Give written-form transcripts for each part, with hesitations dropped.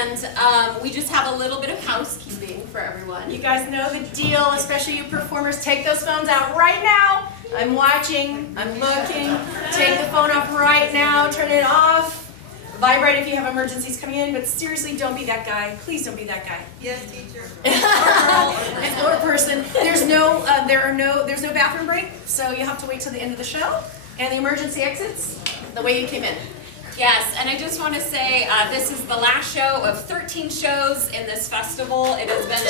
And we just have a little bit of housekeeping for everyone. You guys know the deal, especially you performers. Take those phones out right now. I'm watching, I'm looking. Take the phone off right now, turn it off. Vibrate if you have emergencies coming in, but seriously, don't be that guy. Please don't be that guy. Yes, teacher. Or person. There's no bathroom break, so you have to wait till the end of the show. And the emergency exits the way you came in. Yes, and I just want to say this is the last show of 13 shows in this festival. It has been an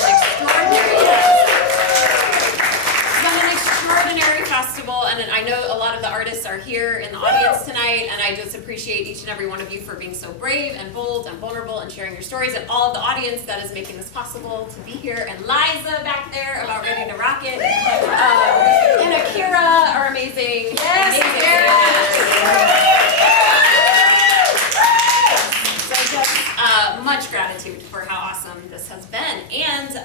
extraordinary festival, and I know a lot of the artists are here in the audience tonight, and I just appreciate each and every one of you for being so brave and bold and vulnerable and sharing your stories, and all of the audience that is making this possible to be here, and Liza back there about ready to rock it, and Akira, our amazing, much gratitude for how awesome this has been. And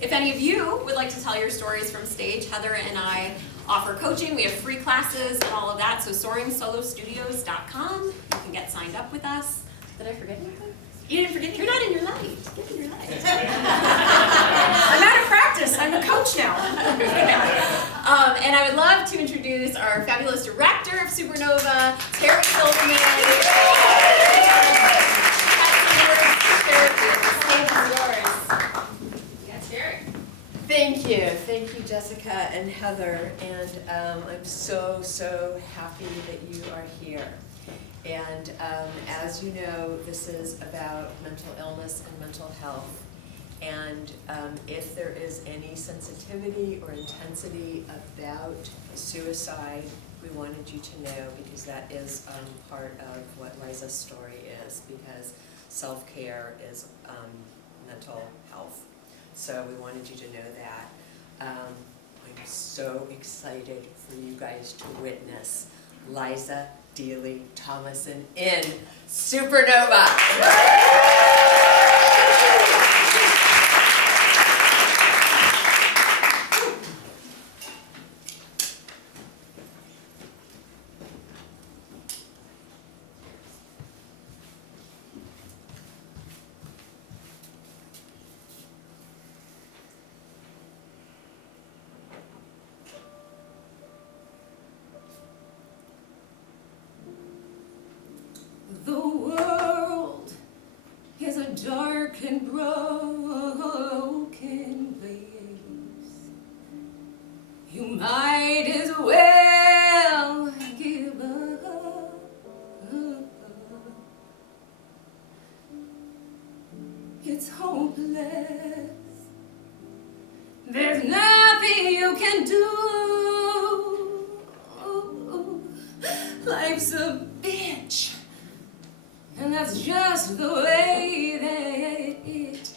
if any of you would like to tell your stories from stage, Heather and I offer coaching. We have free classes and all of that. So soaringSoloStudios.com. You can get signed up with us. Did I forget anything? You didn't forget. You're not in your light. Get in your light. I'm out of practice. I'm a coach now. And I would love to introduce our fabulous director of Supernova, Terry Silverman. Thank you, Jessica and Heather, and I'm so happy that you are here. And as you know, this is about mental illness and mental health. And if there is any sensitivity or intensity about suicide, we wanted you to know, because that is part of what Liza's story is, because self-care is mental health. So we wanted you to know that. I'm so excited for you guys to witness Liza Dealey-Thomason in Supernova. The world is a dark and broken place. You might as well give up. It's hopeless. There's nothing you can do. Life's a bitch. And that's just the way that it is.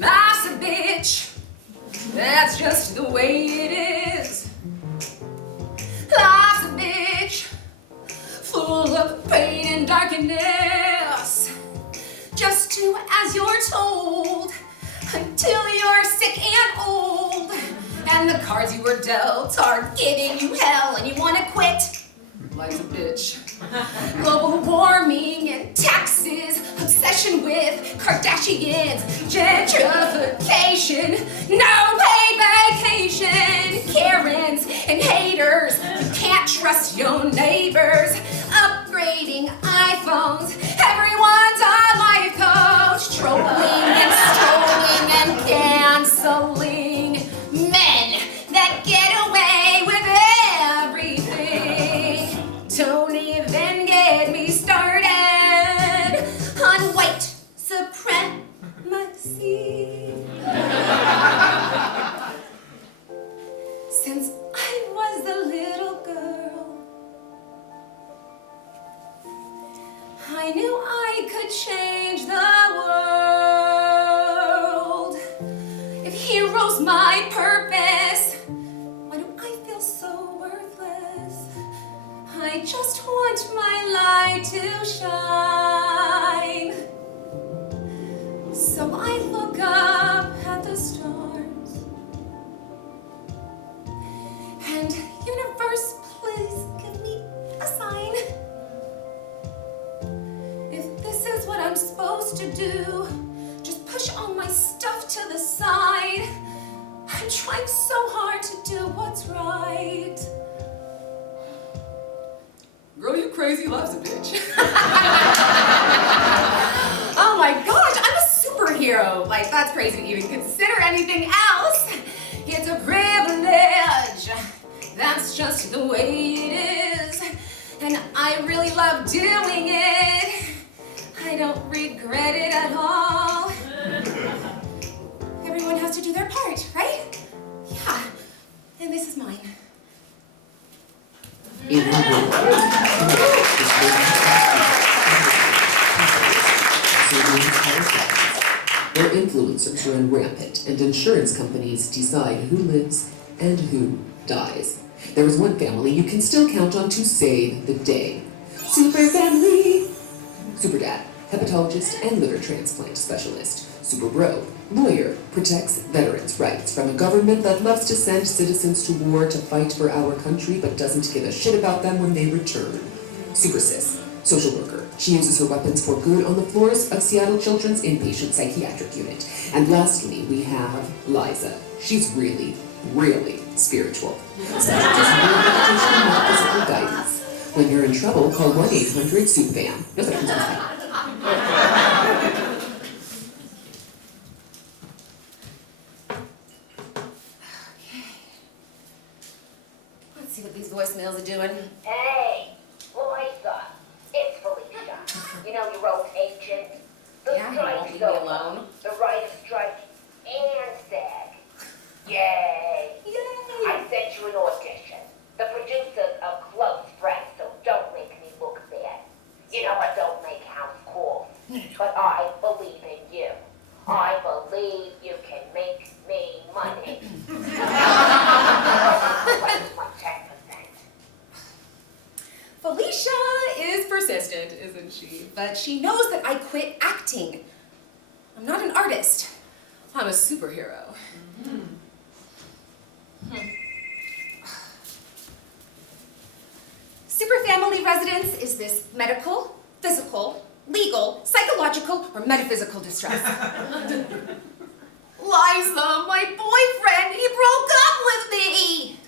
Life's a bitch. That's just the way it is. Life's a bitch, full of pain and darkness. Just do as you're told, until you're sick and old, and the cards you were dealt are giving you hell and you want to quit. Life's a bitch. Global warming and taxes, obsession with Kardashians, gentrification, no paid vacation, Karens and haters, you can't trust your neighbors, upgrading iPhones, everyone's a life coach, trolling and strolling and canceling men that get away with everything. Don't even get me started on white supremacy. Since I was the little girl, I knew I could change the world. If heroes my purpose, why do I feel so worthless? I just want my light to shine. So I look up at the stars do. Just push all my stuff to the side. I'm trying so hard to do what's right. Girl, you crazy, life's a bitch. Oh my gosh, I'm a superhero. Like, that's crazy to even consider anything else. It's a privilege. That's just the way it is. And I really love doing it. I don't regret it at all. Everyone has to do their part, right? Yeah. And this is mine. Where influencers run rampant and insurance companies decide who lives and who dies. There is one family you can still count on to save the day. Super family! Super dad, hepatologist and liver transplant specialist. Super bro, lawyer, protects veterans' rights from a government that loves to send citizens to war to fight for our country but doesn't give a shit about them when they return. Super sis, social worker. She uses her weapons for good on the floors of Seattle Children's Inpatient Psychiatric Unit. And lastly, we have Liza. She's really, really spiritual. Specialist in meditation and metaphysical guidance. When you're in trouble, call 1-800-SUPE-FAM. No, sorry, Let's see what these voicemails are doing. Hey, Liza, it's Felicia. You know your old agent? The Yeah, he won't strike's leave me over. alone. The writer's strike and SAG. Yay! Yay! I sent you an audition. The producers are close friends, so don't make me look bad. You know I don't make house calls, but I believe in you. I believe you can make me money. My 10%. Felicia is persistent, isn't she? But she knows that I quit acting. I'm not an artist. I'm a superhero. Super family residence is this medical, physical, legal, psychological, or metaphysical distress. Liza, my boyfriend, he broke up with me!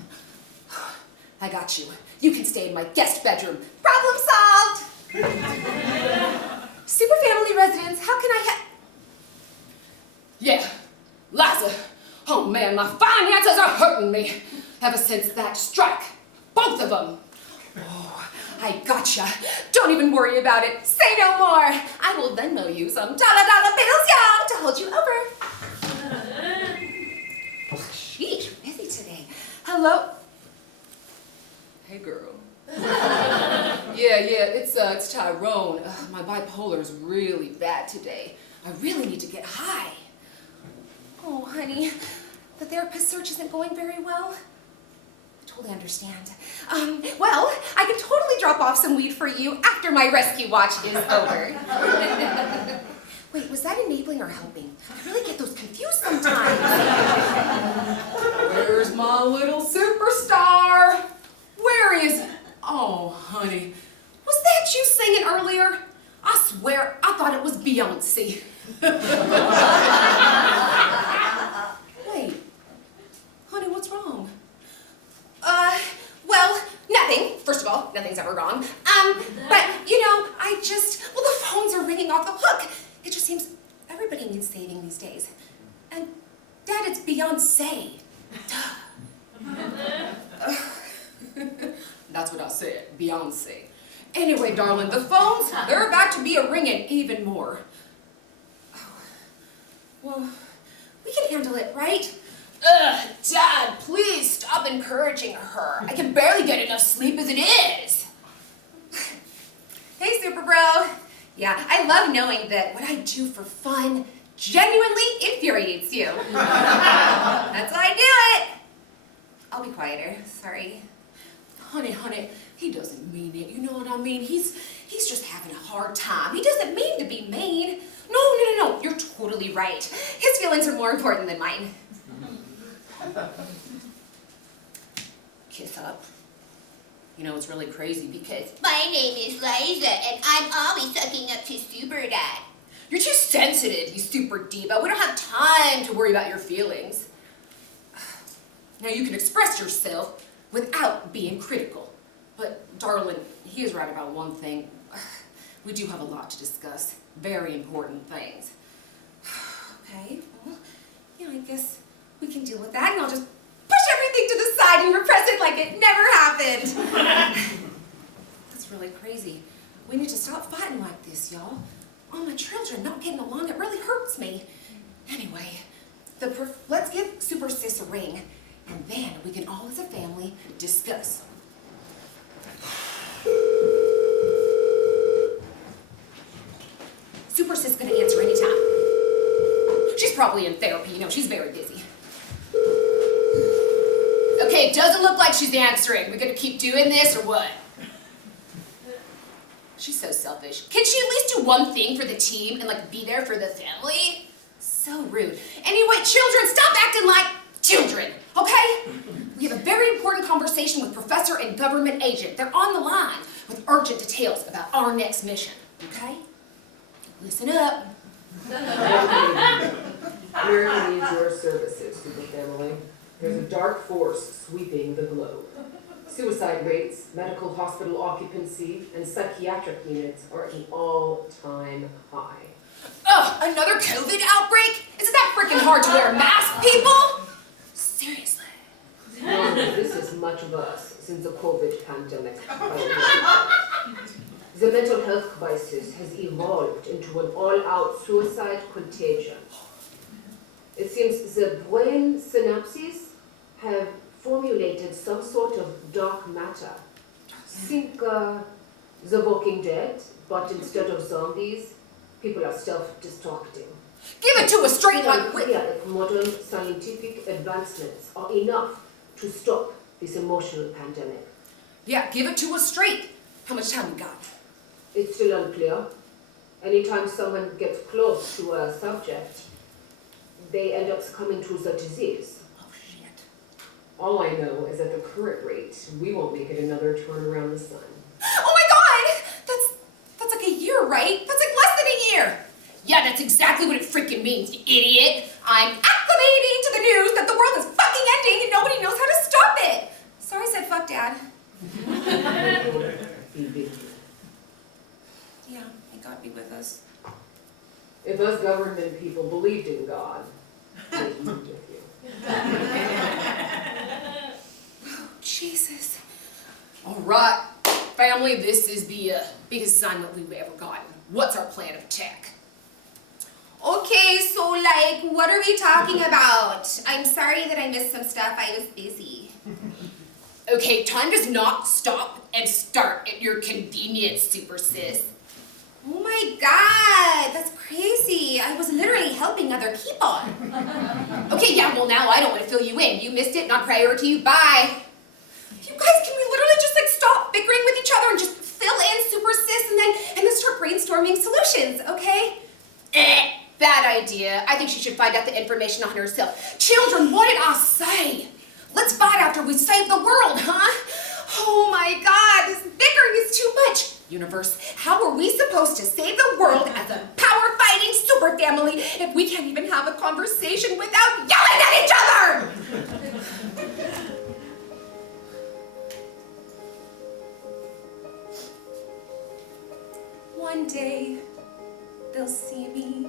I got you. You can stay in my guest bedroom. Problem solved! Super family residence, how can I Yeah, Liza. Oh man, my finances are hurting me. Ever since that strike. Both of them. Oh, I gotcha. Don't even worry about it. Say no more. I will Venmo you some dollar bills, y'all, to hold you over. Sheesh, busy today. Hello? Hey, girl. Yeah, it's Tyrone. My bipolar is really bad today. I really need to get high. Oh, honey, the therapist search isn't going very well. I totally understand. Well, I can totally drop off some weed for you after my rescue watch is over. Wait, was that enabling or helping? I really get those confused sometimes. Where's my little superstar? Where is... Oh, honey. Was that you singing earlier? I swear, I thought it was Beyonce. Wait. Honey, what's wrong? Well, nothing. First of all, nothing's ever wrong. But, you know, well, the phones are ringing off the hook. It just seems everybody needs saving these days. And, Dad, it's Beyonce. Duh. That's what I said, Beyonce. Anyway, darling, the phones, they're about to be a-ringing even more. Oh, well, we can handle it, right? Ugh, Dad, please stop encouraging her. I can barely get enough sleep as it is. Hey, Super Bro. Yeah, I love knowing that what I do for fun genuinely infuriates you. That's why I do it. I'll be quieter, sorry. Honey, he doesn't mean it, you know what I mean? He's just having a hard time. He doesn't mean to be mean. No, you're totally right. His feelings are more important than mine. Kiss up. You know, it's really crazy because my name is Liza, and I'm always sucking up to Super Dad. You're too sensitive, you super diva. We don't have time to worry about your feelings. Now you can express yourself without being critical. But darling, he is right about one thing. We do have a lot to discuss. Very important things. Okay, well, yeah, I guess we can deal with that, and I'll just push everything to the side and repress it like it never happened. That's really crazy. We need to stop fighting like this, y'all. All my children not getting along, it really hurts me. Anyway, let's give Super Sis a ring, and then we can all as a family discuss. Super Sis gonna answer anytime. She's probably in therapy, you know, she's very busy. Okay, it doesn't look like she's answering. We're gonna keep doing this or what? She's so selfish. Can she at least do one thing for the team and like be there for the family? So rude. Anyway, children, stop acting like children, okay? We have a very important conversation with Professor and Government Agent. They're on the line with urgent details about our next mission, okay? Listen up. America needs your services, Super Family. There's a dark force sweeping the globe. Suicide rates, medical hospital occupancy, and psychiatric units are at an all-time high. Ugh, another COVID outbreak? Isn't that freaking hard to wear a mask, people? Seriously. No, this is much worse since the COVID pandemic. The mental health crisis has evolved into an all-out suicide contagion. It seems the brain synapses have formulated some sort of dark matter. Think The Walking Dead, but instead of zombies, people are self-destructing. Give it to us straight like unclear if modern scientific advancements are enough to stop this emotional pandemic. Yeah, give it to us straight. How much time we got? It's still unclear. Anytime someone gets close to a subject, they end up succumbing to the disease. Oh, shit. All I know is at the current rate, we won't make it another turn around the sun. Oh my god! That's like a year, right? That's like less than a year. Yeah, that's exactly what it freaking means, you idiot. I'm acclimating to the news that the world is fucking ending and nobody knows how to stop it. Sorry I said fuck, Dad. Be with you. Yeah, may God be with us. If us government people believed in God, they'd be with you. Jesus. All right, family, this is the biggest assignment we've ever gotten. What's our plan of attack? Okay, so like, what are we talking about? I'm sorry that I missed some stuff. I was busy. Okay, time does not stop and start at your convenience, Super Sis. Oh my god, that's crazy. I was literally helping other people. Okay, yeah, well now I don't want to fill you in. You missed it, not prior to you. Bye. You guys, can we literally just like stop bickering with each other and just fill in Super Sis and then start brainstorming solutions, okay? Bad idea. I think she should find out the information on herself. Children, what did I say? Let's fight after we save the world, huh? Oh my god, this bickering is too much. Universe, how are we supposed to save the world as a power-fighting super family if we can't even have a conversation without yelling at each other? One day, they'll see me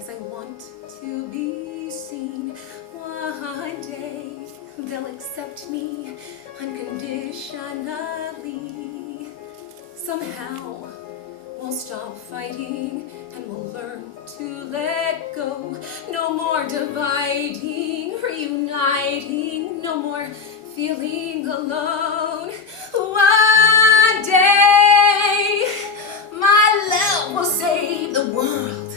as I want to be seen. One day, they'll accept me unconditionally. Somehow, we'll stop fighting and we'll learn to let go. No more dividing, reuniting, no more feeling alone. One day, my love will save the world,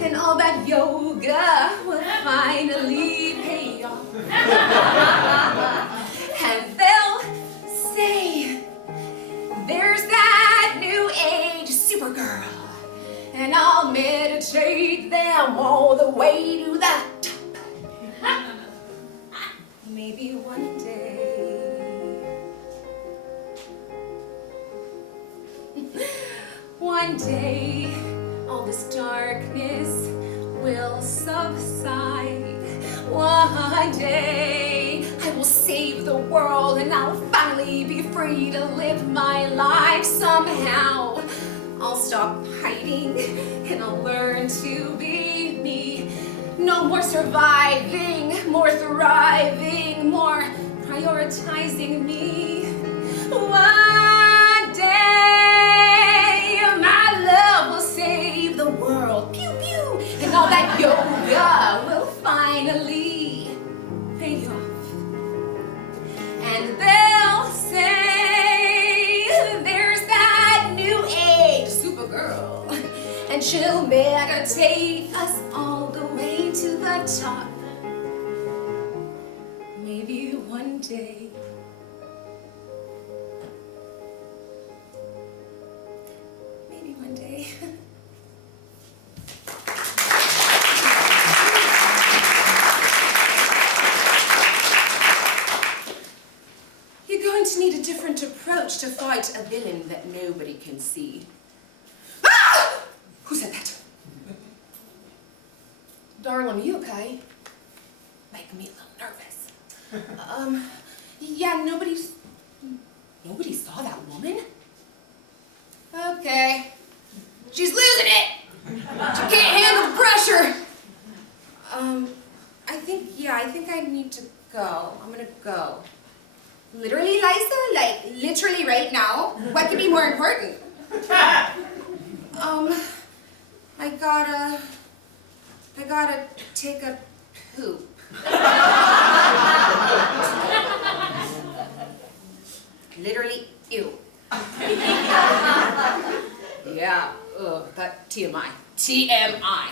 and all that yoga will finally pay off. And they'll say, there's that new age Supergirl, and I'll meditate them all the way to the top. Maybe one day. One day, all the this darkness will subside. One day I will save the world and I'll finally be free to live my life somehow. I'll stop hiding and I'll learn to be me. No more surviving, more thriving, more prioritizing me. One day my love will save the world. Pew pew. And all that yoga will finally pay off. And they'll say there's that new age Supergirl, and she'll meditate us all the way to the top. Maybe one day. Maybe one day. You're going to need a different approach to fight a villain that nobody can see. Ah! Who said that? Darling, are you okay? Making me a little nervous. Yeah, nobody saw that woman? Okay. She's losing it! She can't handle the pressure! I think I need to go. I'm gonna go. Literally, Liza? Like, literally right now? What could be more important? I gotta take a poop. Literally, ew. Yeah, ugh, that TMI. TMI.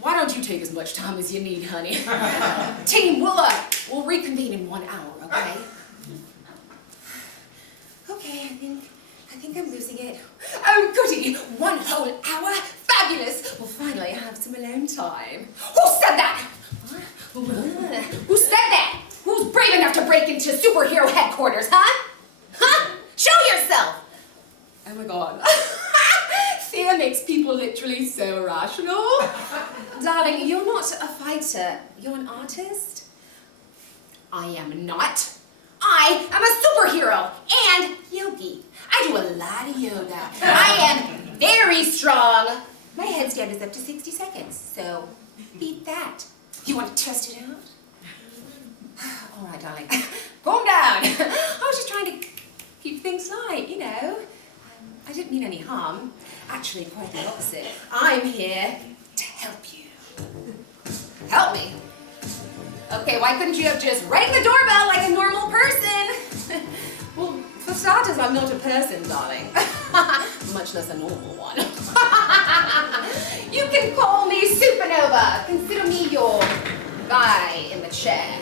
Why don't you take as much time as you need, honey? Team, we'll reconvene in 1 hour, okay? Okay, I think I'm losing it. Oh, goody! 1 whole hour? Fabulous! We'll finally have some alone time. Who said that? Who said that? Who's brave enough to break into superhero headquarters, huh? Huh? Show yourself! Oh my god. Fear makes people literally so irrational. Darling, you're not a fighter. You're an artist. I am not. I am a superhero and yogi. I do a lot of yoga. I am very strong. My headstand is up to 60 seconds, so beat that. You want to test it out? All right, darling. Calm down. I was just trying to keep things light, you know. I didn't mean any harm. Actually, quite the opposite. I'm here to help you. Help me? Okay, why couldn't you have just rang the doorbell like a normal person? Well, for starters, I'm not a person, darling. Much less a normal one. You can call me Supernova. Consider me your guy in the chair.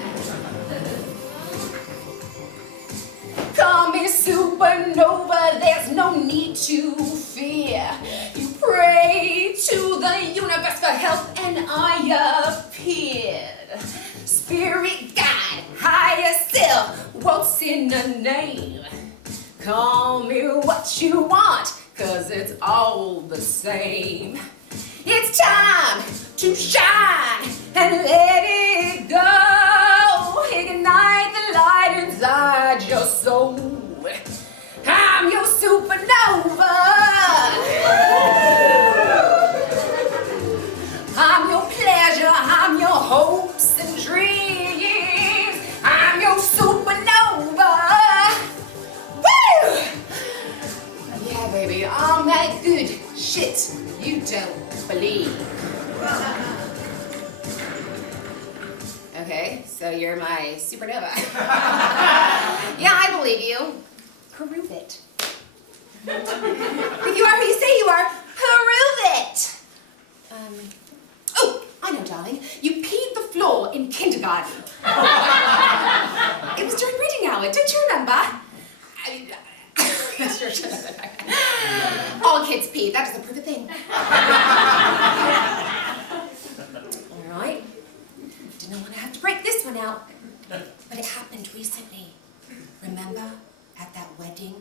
Call me Supernova, there's no need to fear. You pray to the universe for help and I appeared. Spirit guide, higher self, what's in a name? Call me what you want, 'cause it's all the same. It's time to shine and let it go. Ignite the light inside your soul. I'm your supernova. I'm your pleasure, I'm your hopes and dreams. I'm your supernova. Woo! Yeah, baby, I'm that good shit you don't believe. Okay, so you're my supernova. Yeah, I believe you. Prove it. If you are who you say you are, prove it. Oh, I know, darling. You peed the floor in kindergarten. It was during reading hour. Don't you remember? All kids pee. That doesn't prove a thing. All right. Didn't want to have to break this one out, but it happened recently. Remember, at that wedding,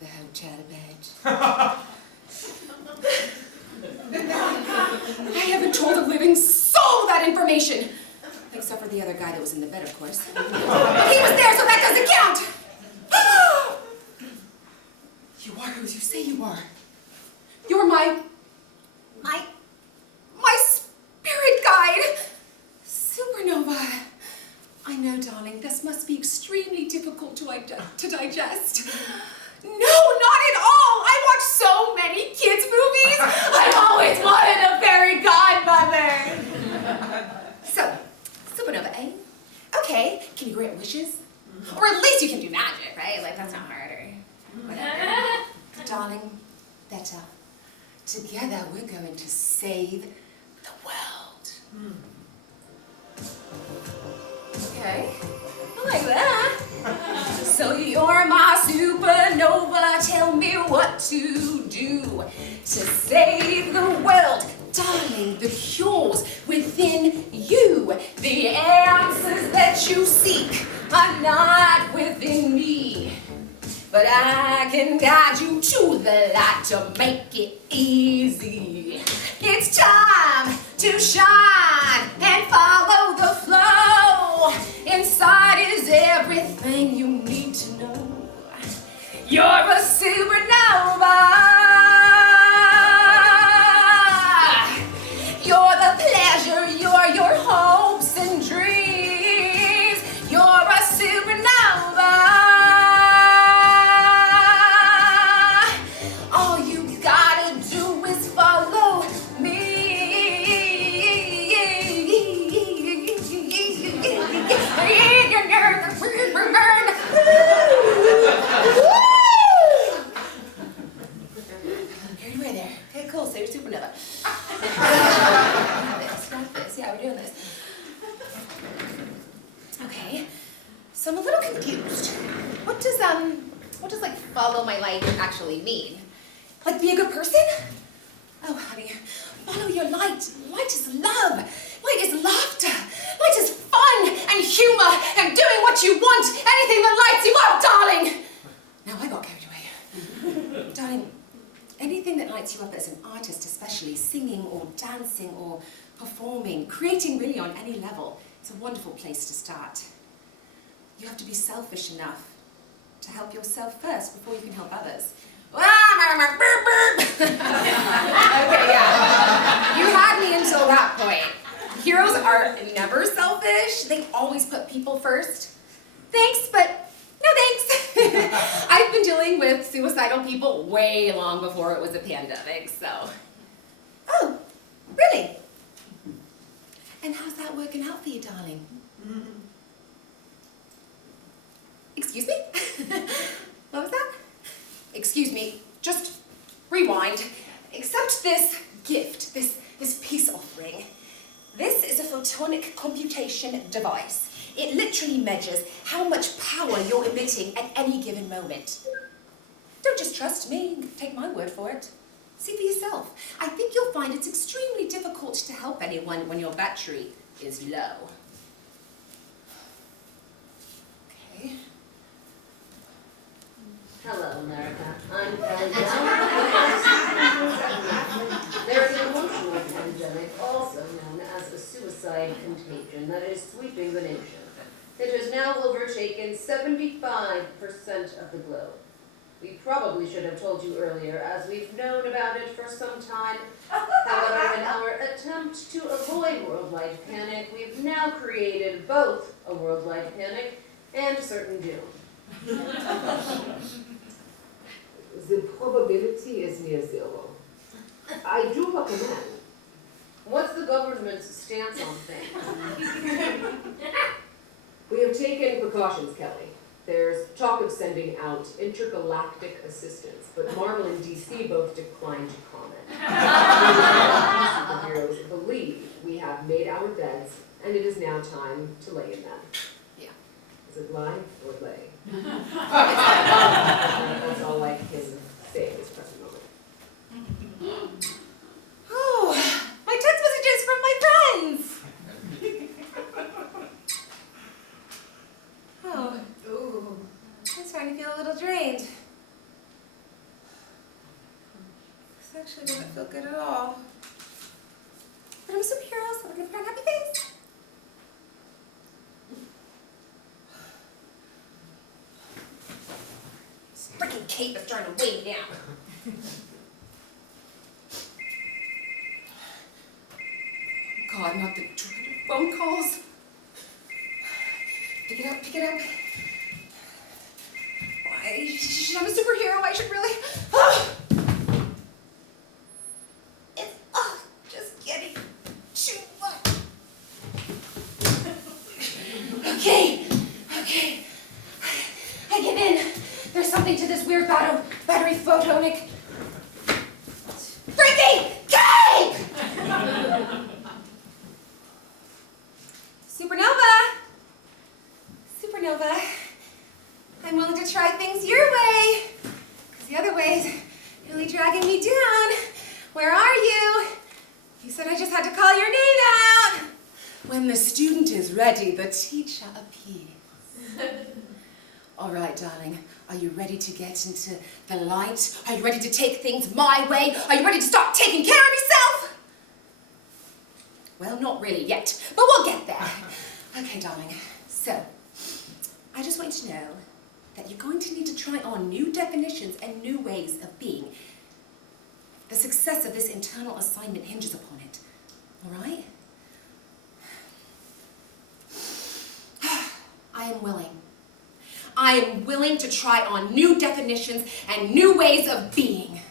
the hotel bed. I haven't told a living soul that information. Except for the other guy that was in the bed, of course. But he was there, so that doesn't count. You are who you say you are. You're my spirit guide. Supernova. I know, darling, this must be extremely difficult to digest. No, not at all. I watch so many kids' movies. I've always wanted a fairy godmother. So, Supernova, eh? Okay, can you grant wishes? Or at least you can do magic, right? Like, that's not hard, or whatever. Darling, better. Together, we're going to save the world. Okay, I like that. So you're my supernova, tell me what to do to save the world. Darling, the cure's within you. The answers that you seek are not within me. But I can guide you to the light to make it easy. It's time to shine and follow the flow. Inside is everything you need to know. You're a supernova. You're the pleasure, you're your hopes and dreams. You're a supernova. All you gotta do is follow me. We're there. Okay, cool. So you're supernova. Got this. Yeah, we're doing this. Okay. So I'm a little confused. What does like follow my light actually mean? Like be a good person? Oh, honey, follow your light. Light is love. Light is laughter. Light is fun and humor and doing what you want. Anything that lights you up, darling. Now I got carried away. Darling, anything that lights you up as an artist, especially singing or dancing or performing, creating really on any level, it's a wonderful place to start. You have to be selfish enough to help yourself first before you can help others. Okay, yeah. You had me until that point. Heroes are never selfish. They always put people first. Thanks, but no thanks. I've been dealing with suicidal people way long before it was a pandemic, so. Oh, really? And how's that working out for you, darling? Excuse me? What was that? Excuse me, just rewind. Accept this gift, this peace offering. This is a photonic computation device. It literally measures how much power you're emitting at any given moment. Don't just trust me, take my word for it. See for yourself. I think you'll find it's extremely difficult to help anyone when your battery is low. Okay. Hello, America. I'm Kelly. There is an emotional pandemic, also known as a suicide contagion, that is sweeping the nation. It has now overtaken 75% of the globe. We probably should have told you earlier, as we've known about it for some time. However, in our attempt to avoid worldwide panic, we've now created both a worldwide panic and certain doom. The probability is near zero. I do recommend. What's the government's stance on things? We have taken precautions, Kelly. There's talk of sending out intergalactic assistance, but Marvel and DC both declined to comment. Superheroes believe we have made our beds, and it is now time to lay in them. Yeah. Is it lie or lay? That's all I can say at this present moment. Oh, my text messages from my friends. Oh, ooh, I'm starting to feel a little drained. So actually doesn't feel good at all. But I'm a superhero, so we're gonna put on a happy face. This freaking cape is starting to weigh me down. God, not the dreaded phone calls. Pick it up, pick it up. I'm a superhero, I should really. It's just getting too much. Okay. I give in. There's something to this weird battery photonic. Freaking cape! Supernova. I'm willing to try things your way. Because the other way's really dragging me down. Where are you? You said I just had to call your name out. When the student is ready, the teacher appears. All right, darling. Are you ready to get into the light? Are you ready to take things my way? Are you ready to start taking care of yourself? Well, not really yet, but we'll get there. Okay, darling. So, I just want you to know that you're going to need to try on new definitions and new ways of being. The success of this internal assignment hinges upon it. All right? I am willing. I am willing to try on new definitions and new ways of being.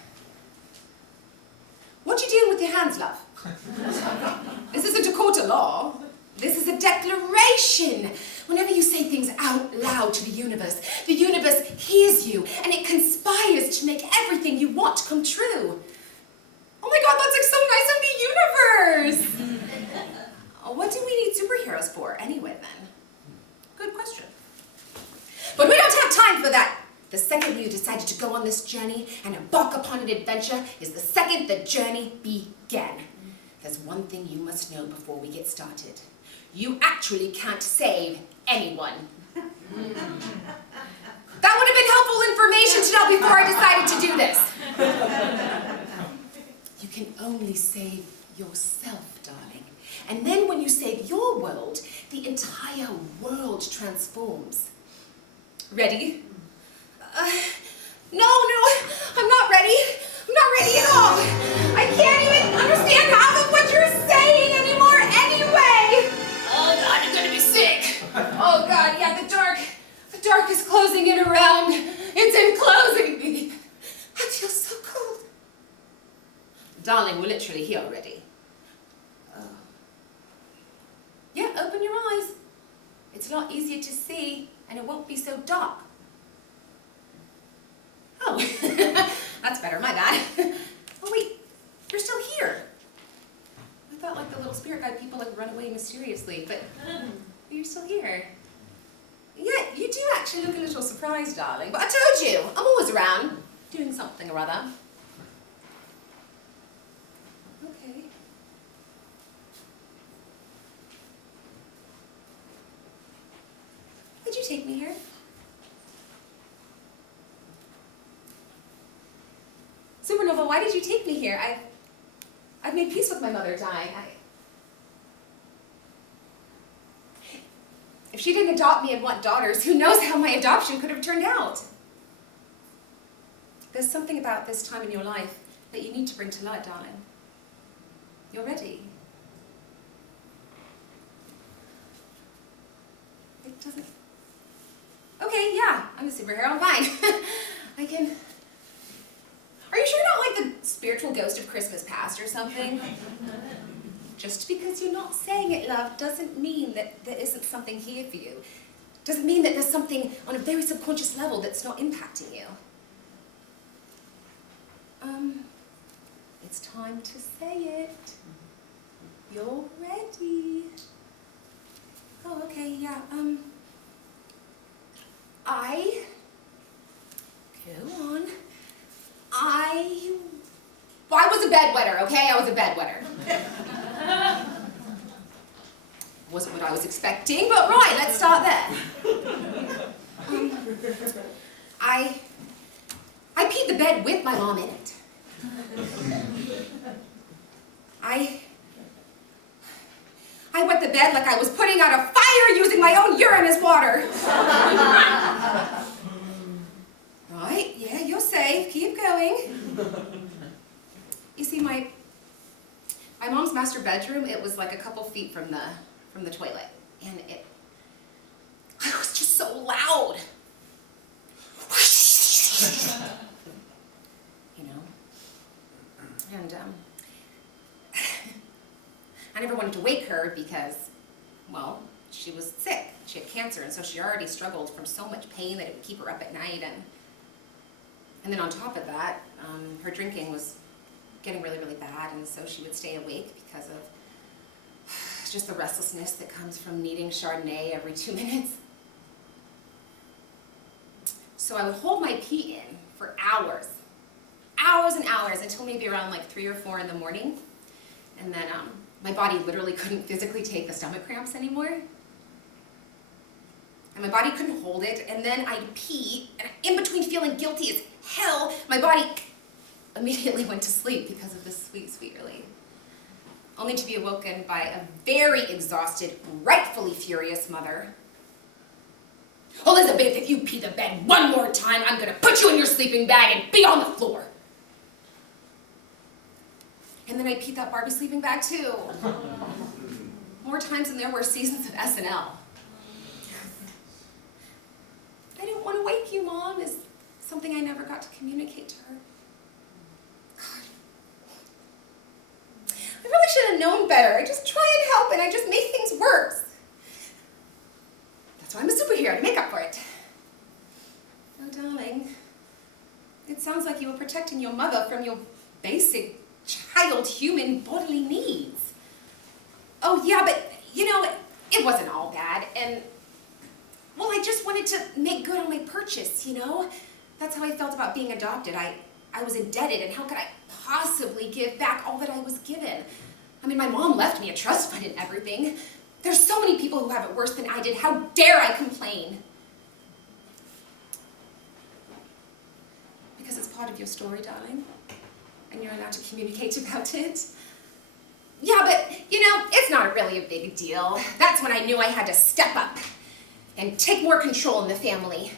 What you doing with your hands, love? This isn't a court of law. This is a declaration. Whenever you say things out loud to the universe hears you, and it conspires to make everything you want come true. Oh my God, that's like so nice of the universe! What do we need superheroes for anyway, then? Good question. But we don't have time for that. The second you decided to go on this journey and embark upon an adventure is the second the journey began. There's one thing you must know before we get started. You actually can't save anyone. That would have been helpful information to know before I decided to do this. You can only save yourself, darling. And then when you save your world, the entire world transforms. Ready? No, I'm not ready. I'm not ready at all. I can't even understand half of what you're saying anymore anyway. Oh God, I'm gonna be sick. Oh God, yeah, the dark is closing in around. It's enclosing me. I feel so cold. Darling, we're literally here already. Yeah, open your eyes. It's a lot easier to see, and it won't be so dark. Oh, that's better, my bad. Oh wait, you're still here. I thought like the little spirit guide people like run away mysteriously, but you're still here. Yeah, you do actually look a little surprised, darling, but I told you, I'm always around, doing something or other. Okay. Why'd you take me here? Supernova, why did you take me here? I've made peace with my mother dying. If she didn't adopt me and want daughters, who knows how my adoption could have turned out? There's something about this time in your life that you need to bring to light, darling. You're ready. It doesn't... Okay, yeah, I'm a superhero, I'm fine. I can... Are you sure you're not like the spiritual ghost of Christmas past or something? Just because you're not saying it, love, doesn't mean that there isn't something here for you. Doesn't mean that there's something on a very subconscious level that's not impacting you. It's time to say it. You're ready. Oh, okay, yeah, Go on. I was a bedwetter, okay? I was a bedwetter. Wasn't what I was expecting, but right, let's start there. I peed the bed with my mom in it. I wet the bed like I was putting out a fire using my own urine as water. Right, yeah, you're safe. Keep going. You see, my mom's master bedroom, it was like a couple feet from the toilet. And it was just so loud. You know? And, I never wanted to wake her because, well, she was sick. She had cancer, and so she already struggled from so much pain that it would keep her up at night. And then on top of that, her drinking was getting really, really bad, and so she would stay awake because of just the restlessness that comes from needing Chardonnay every 2 minutes. So I would hold my pee in for hours and hours, until maybe around like 3 or 4 in the morning. And then my body literally couldn't physically take the stomach cramps anymore. And my body couldn't hold it, and then I'd pee, and in between feeling guilty as hell, my body immediately went to sleep because of this sweet, sweet relief. Only to be awoken by a very exhausted, rightfully furious mother. Elizabeth, if you pee the bed one more time, I'm gonna put you in your sleeping bag and be on the floor. And then I peed that Barbie sleeping bag too. More times than there were seasons of SNL. I didn't want to wake you, Mom, is something I never got to communicate to her. God. I really should have known better. I just try and help, and I just make things worse. That's why I'm a superhero, to make up for it. Oh, darling, it sounds like you were protecting your mother from your basic child human bodily needs. Oh, yeah, but, you know, it wasn't all bad, and, well, I just wanted to make good on my purchase, you know? That's how I felt about being adopted. I was indebted, and how could I possibly give back all that I was given? I mean, my mom left me a trust fund and everything. There's so many people who have it worse than I did. How dare I complain? Because it's part of your story, darling, and you're allowed to communicate about it. Yeah, but, you know, it's not really a big deal. That's when I knew I had to step up and take more control in the family.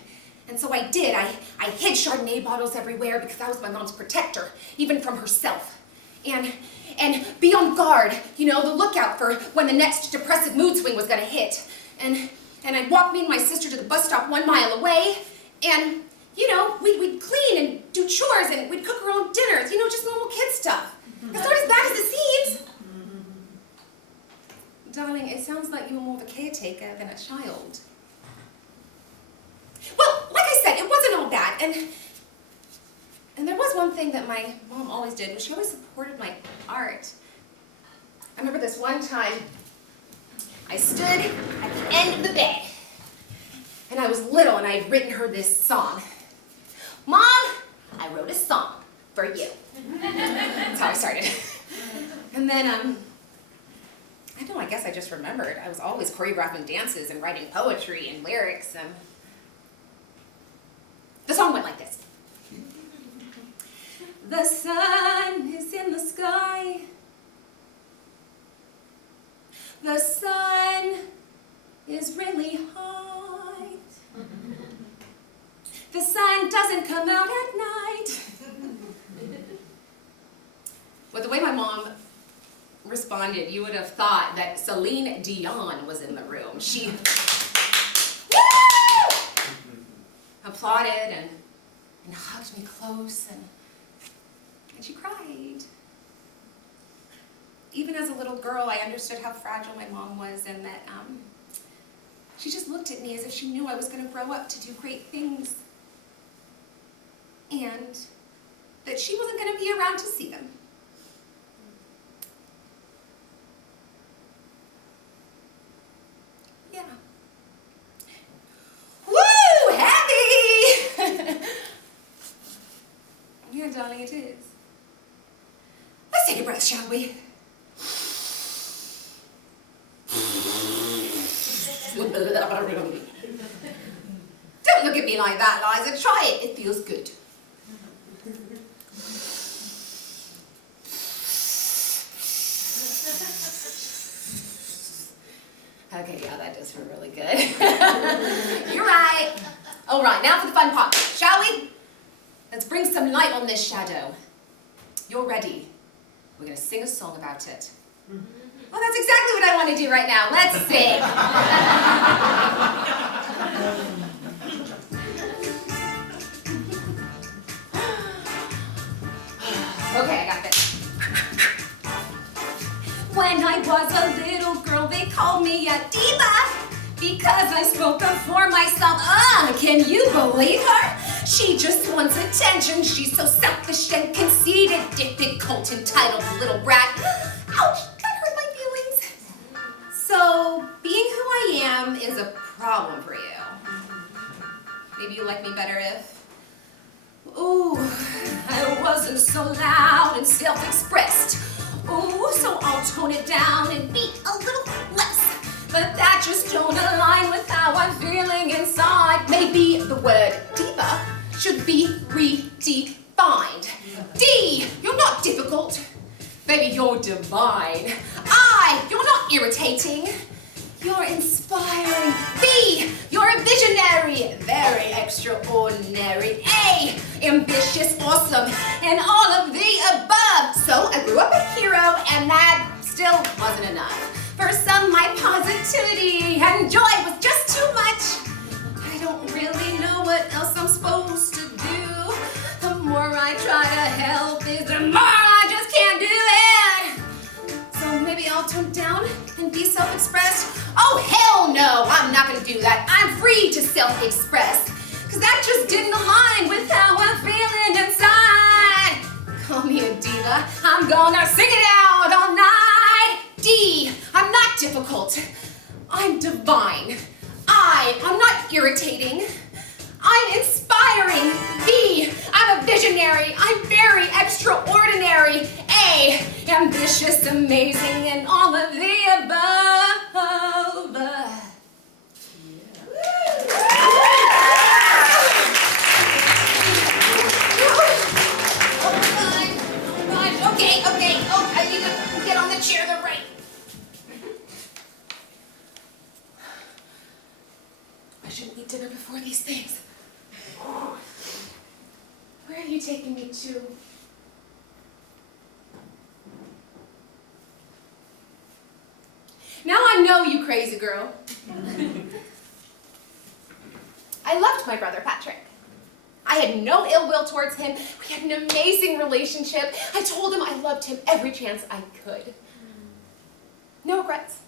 And so I did. I hid Chardonnay bottles everywhere because I was my mom's protector, even from herself. And be on guard, you know, the lookout for when the next depressive mood swing was gonna hit. And I'd walk me and my sister to the bus stop 1 mile away, and, you know, we'd clean and do chores, and we'd cook our own dinners, you know, just normal kid stuff. It's not as bad as it seems. Darling, it sounds like you were more of a caretaker than a child. Well, like I said, it wasn't all bad, and there was one thing that my mom always did, was she always supported my art. I remember this one time, I stood at the end of the bed, and I was little, and I had written her this song. Mom, I wrote a song for you. That's how I started. And then, I don't know, I guess I just remembered. I was always choreographing dances and writing poetry and lyrics, and the song went like this. The sun is in the sky. The sun is really hot. The sun doesn't come out at night. Well, the way my mom responded, you would have thought that Celine Dion was in the room. She applauded and hugged me close, and she cried. Even as a little girl, I understood how fragile my mom was, and that she just looked at me as if she knew I was going to grow up to do great things, and that she wasn't going to be around to see them. Yeah. Woo! Happy! Yeah, darling, it is. Let's take a breath, shall we? Don't look at me like that, Liza. Try it. It feels good. Okay, yeah, that does feel really good. You're right. All right, now for the fun part, shall we? Let's bring some light on this shadow. You're ready. We're gonna sing a song about it. Well, that's exactly what I want to do right now. Let's sing. Okay, I got this. When I was a little girl, they called me a diva because I spoke up for myself. Can you believe her? She just wants attention. She's so selfish and conceited, difficult, entitled little brat. Ouch, that hurt my feelings. So, being who I am is a problem for you. Maybe you like me better if... Ooh, I wasn't so loud and self-expressed. Ooh, so I'll tone it down and be a little less. But that just don't align with how I'm feeling inside. Maybe the word diva should be redefined. D, you're not difficult. Baby, you're divine. I, you're not irritating. You're inspiring. B, you're a visionary, very extraordinary. A, ambitious, awesome, and all of the above. So I grew up a hero, and that still wasn't enough. For some, my positivity and joy was just too much. I don't really know what else I'm supposed to do. The more I try to help is the more I just can't do it. So maybe I'll tone down and be self-expressed. Oh, hell no, I'm not gonna do that. I'm free to self-express. Cause that just didn't align with how I'm feeling inside. Call me a diva, I'm gonna sing it out all night. D, I'm not difficult. I'm divine. I, I'm not irritating. I'm inspiring. B, I'm a visionary. I'm very extraordinary. A, ambitious, amazing, and all of the above. Okay. Oh, I need to get on the chair the right. I shouldn't eat dinner before these things. Where are you taking me to? Now I know, you crazy girl. I loved my brother Patrick. I had no ill will towards him. We had an amazing relationship. I told him I loved him every chance I could. No regrets.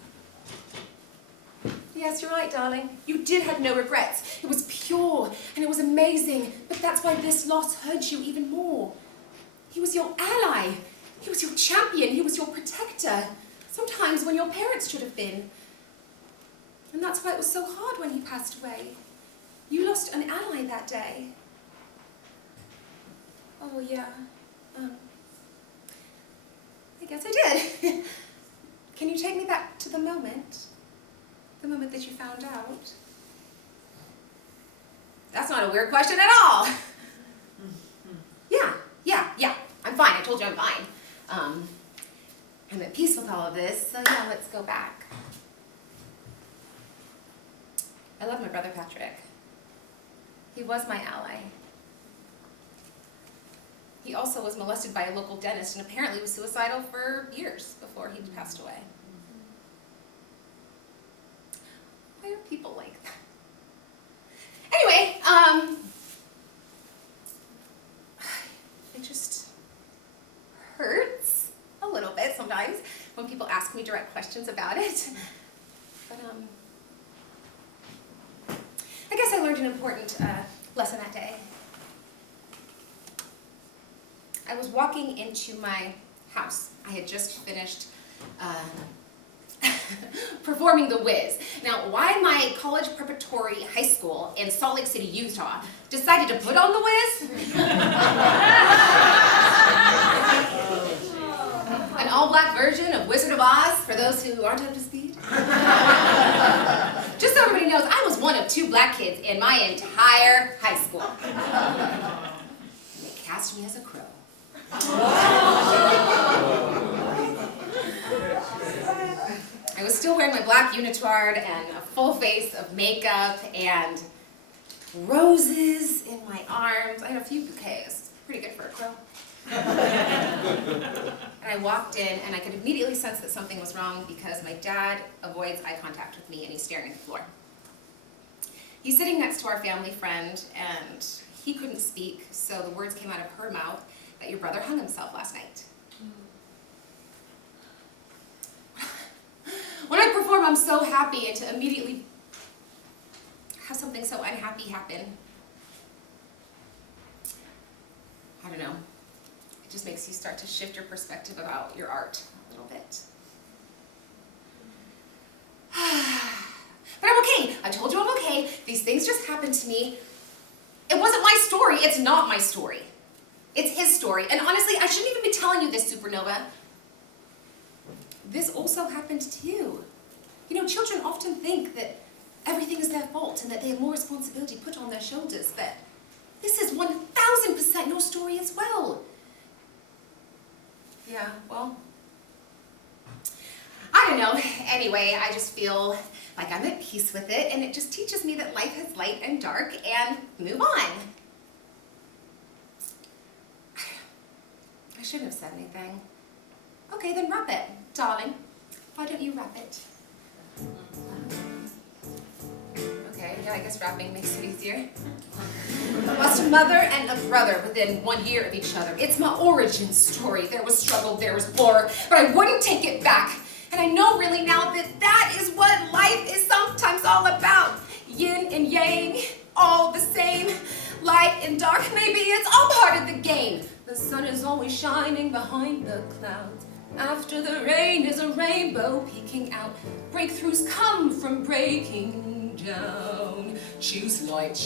Yes, you're right, darling. You did have no regrets. It was pure and it was amazing, but that's why this loss hurt you even more. He was your ally. He was your champion. He was your protector. Sometimes when your parents should have been. And that's why it was so hard when he passed away. You lost an ally that day. Oh, yeah. I guess I did. Can you take me back to the moment? The moment that you found out? That's not a weird question at all. Yeah. I'm fine. I told you I'm fine. I'm at peace with all of this, so yeah, let's go back. I love my brother Patrick. He was my ally. He also was molested by a local dentist and apparently was suicidal for years before he passed away. Why are people like that? Anyway, it just hurts a little bit sometimes when people ask me direct questions about it. But I guess I learned an important lesson that day. I was walking into my house. I had just finished performing The Wiz. Now, why my college preparatory high school in Salt Lake City, Utah, decided to put on The Wiz? An all-black version of Wizard of Oz, for those who aren't up to speed. Just so everybody knows, I was one of 2 black kids in my entire high school. And they cast me as a crow. I was still wearing my black unitard and a full face of makeup and roses in my arms. I had a few bouquets. Pretty good for a crow. And I walked in and I could immediately sense that something was wrong because my dad avoids eye contact with me and he's staring at the floor. He's sitting next to our family friend and he couldn't speak, so the words came out of her mouth that your brother hung himself last night. When I perform, I'm so happy, and to immediately have something so unhappy happen, I don't know, it just makes you start to shift your perspective about your art a little bit. But I'm okay. I told you I'm okay. These things just happened to me. It wasn't my story. It's not my story. It's his story. And honestly, I shouldn't even be telling you this, Supernova. This also happened to you. You know, children often think that everything is their fault and that they have more responsibility put on their shoulders, but this is 1000% your story as well. Yeah, well, I don't know. Anyway, I just feel like I'm at peace with it, and it just teaches me that life has light and dark, and move on. I shouldn't have said anything. Okay, then wrap it, darling. Why don't you wrap it? Okay, yeah, I guess wrapping makes it easier. I lost a mother and a brother within 1 year of each other. It's my origin story. There was struggle, there was war, but I wouldn't take it back. And I know really now that that is what life is sometimes all about. Yin and yang, all the same. Light and dark, maybe it's all part of the game. The sun is always shining behind the clouds. After the rain is a rainbow peeking out. Breakthroughs come from breaking down. Choose light,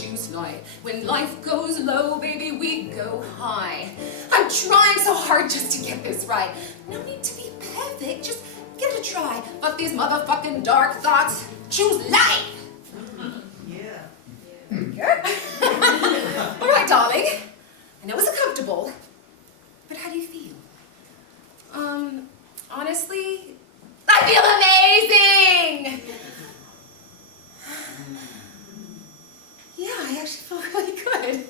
when life goes low, baby, we go high. I'm trying so hard just to get this right. No need to be perfect, just give it a try. But these motherfucking dark thoughts, choose light. Yeah. All right, darling. I know it's uncomfortable, but how do you feel? Honestly, I feel amazing! Yeah, I actually feel really good.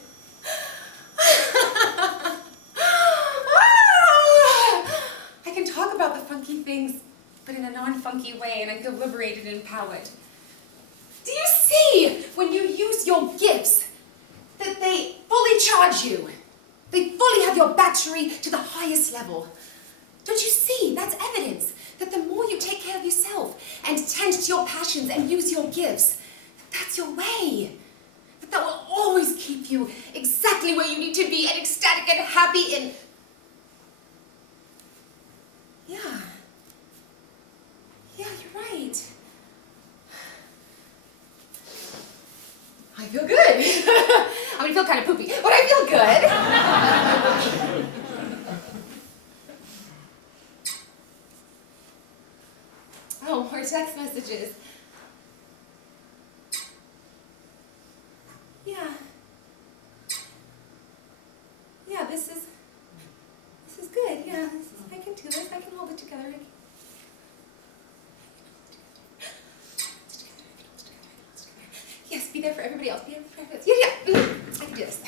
I can talk about the funky things, but in a non-funky way, and I feel liberated and empowered. Do you see, when you use your gifts, that they fully charge you? They fully have your battery to the highest level. Don't you see? That's evidence that the more you take care of yourself and tend to your passions and use your gifts, that's your way. That will always keep you exactly where you need to be and ecstatic and happy and... Yeah. Yeah, you're right. I feel good. I mean, I feel kind of poopy, but I feel good. Oh, more text messages. Yeah. Yeah, this is good. Yeah, I can do this. I can hold it together. Yes, be there for everybody else. Be there for everybody else. Yeah. I can do this.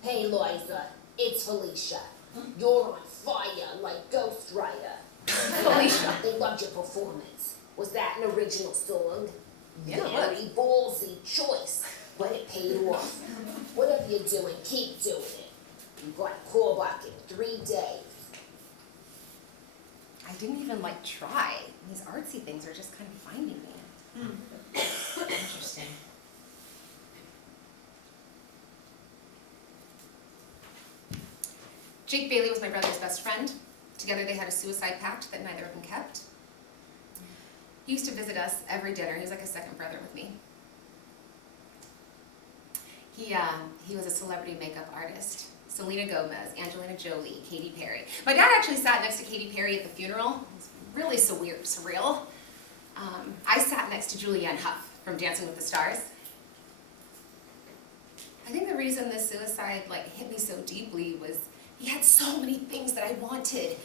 Hey, Liza, it's Felicia. You're on fire like Ghost Rider. Felicia. They loved your performance. Was that an original song? Yeah, Very ballsy choice, but it paid off. Whatever you're doing, keep doing it. You got a call back in 3 days. I didn't even try. These artsy things are just kind of finding me. Interesting. Jake Bailey was my brother's best friend. Together they had a suicide pact that neither of them kept. He used to visit us every dinner. He was like a second brother with me. He was a celebrity makeup artist. Selena Gomez, Angelina Jolie, Katy Perry. My dad actually sat next to Katy Perry at the funeral. It was really surreal. I sat next to Julianne Hough from Dancing with the Stars. I think the reason the suicide hit me so deeply was he had so many things that I wanted.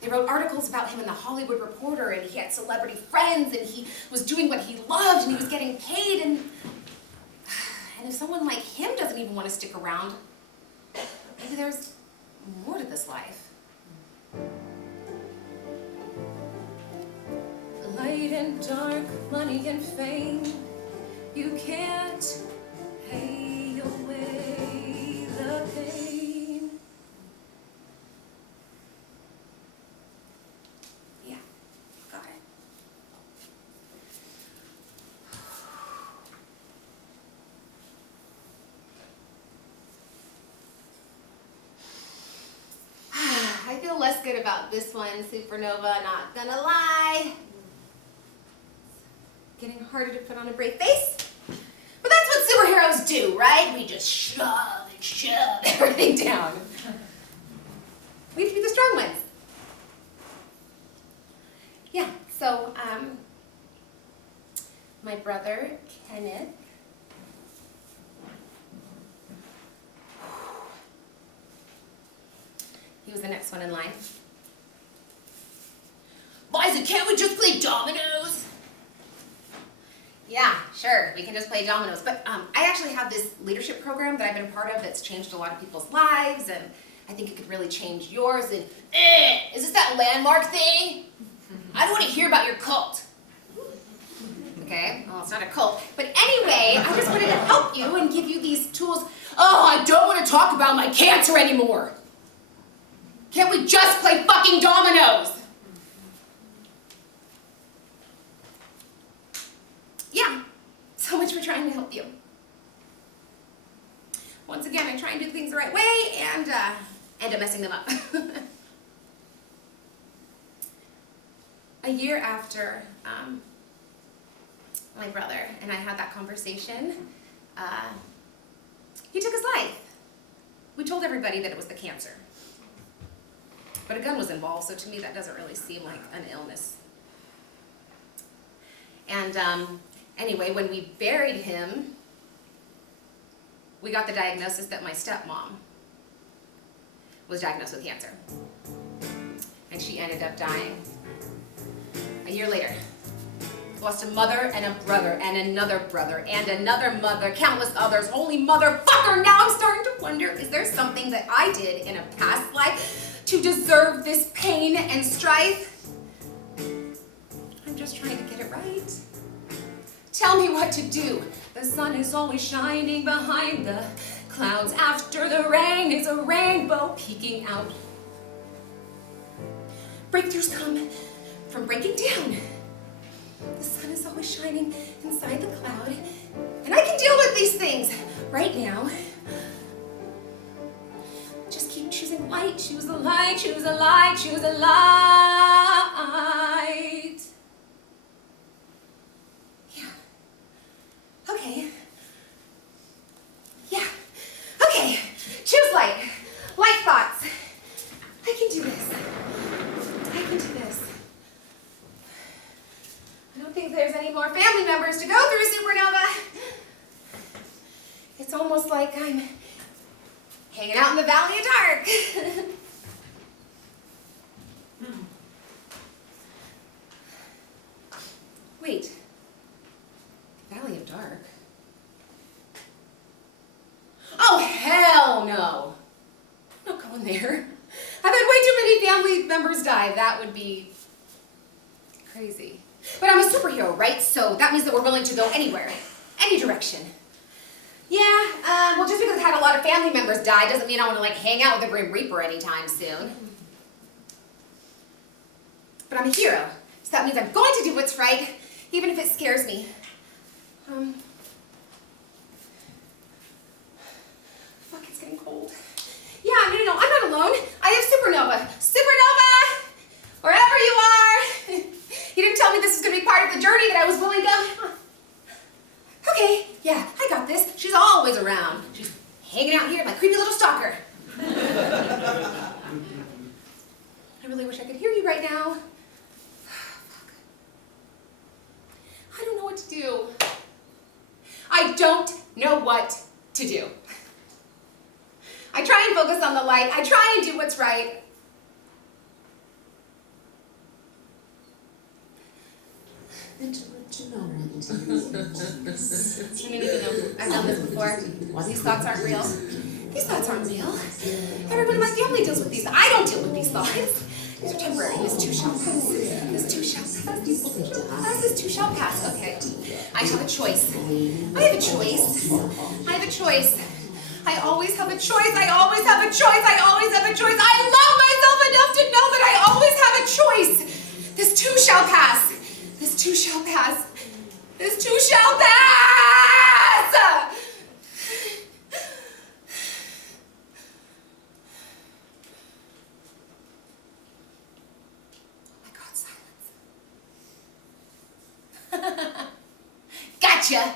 They wrote articles about him in the Hollywood Reporter, and he had celebrity friends, and he was doing what he loved, and he was getting paid, and if someone like him doesn't even want to stick around, maybe there's more to this life. Light and dark, money and fame, you can't pay away the pain. Yeah, got it. I feel less good about this one, Supernova, not gonna lie. Getting harder to put on a brave face. But that's what superheroes do, right? We just shove and shove everything down. We have to be the strong ones. Yeah, so, my brother, Kenneth, he was the next one in line. Liza, can't we just play dominoes? Yeah, sure, we can just play dominoes. But I actually have this leadership program that I've been a part of that's changed a lot of people's lives, and I think it could really change yours. And is this that landmark thing? I don't want to hear about your cult. Okay, well, it's not a cult. But anyway, I just wanted to help you and give you these tools. Oh, I don't want to talk about my cancer anymore. Can't we just play fucking dominoes? Yeah, so much for trying to help you. Once again, I try and do things the right way and end up messing them up. A year after my brother and I had that conversation, he took his life. We told everybody that it was the cancer. But a gun was involved, so to me that doesn't really seem like an illness. And anyway, when we buried him, we got the diagnosis that my stepmom was diagnosed with cancer. And she ended up dying. A year later, lost a mother and a brother and another brother and another mother, countless others. Holy motherfucker, now I'm starting to wonder, is there something that I did in a past life to deserve this pain and strife? I'm just trying to get it right. Tell me what to do. The sun is always shining behind the clouds. After the rain is a rainbow peeking out. Breakthroughs come from breaking down. The sun is always shining inside the cloud. And I can deal with these things right now. Just keep choosing light, choose a light, choose a light, choose a light. Yeah. Okay. Yeah. Okay. Choose light. Light thoughts. I can do this. I can do this. I don't think there's any more family members to go through, Supernova. It's almost like I'm hanging out in the Valley of Dark. Wait. Valley of Dark? Oh, hell no. I'm not going there. I've had way too many family members die. That would be crazy. But I'm a superhero, right? So that means that we're willing to go anywhere, any direction. Yeah, well, just because I've had a lot of family members die doesn't mean I want to, hang out with the Grim Reaper anytime soon. But I'm a hero, so that means I'm going to do what's right, even if it scares me. Fuck, it's getting cold. Yeah, no, I'm not alone. I have Supernova. Supernova! Wherever you are! You didn't tell me this was going to be part of the journey that I was willing to... Okay, yeah, I got this. She's always around. She's hanging out here, my creepy little stalker. I really wish I could hear you right now. Fuck. I don't know what to do. I don't know what to do. focus on the light. I try and do what's right. And to let you know, You need to know, I've done this before. These thoughts aren't real. These thoughts aren't real. Everyone in my family deals with these. I don't deal with these thoughts. These are temporary. This too shall pass. This too shall pass. This too shall pass. Okay. I have a choice. I have a choice. I have a choice. I always have a choice. I always have a choice. I always have a choice. I love myself enough to know that I always have a choice. This too shall pass. This too shall pass. This too shall pass! Oh my God, silence. Gotcha!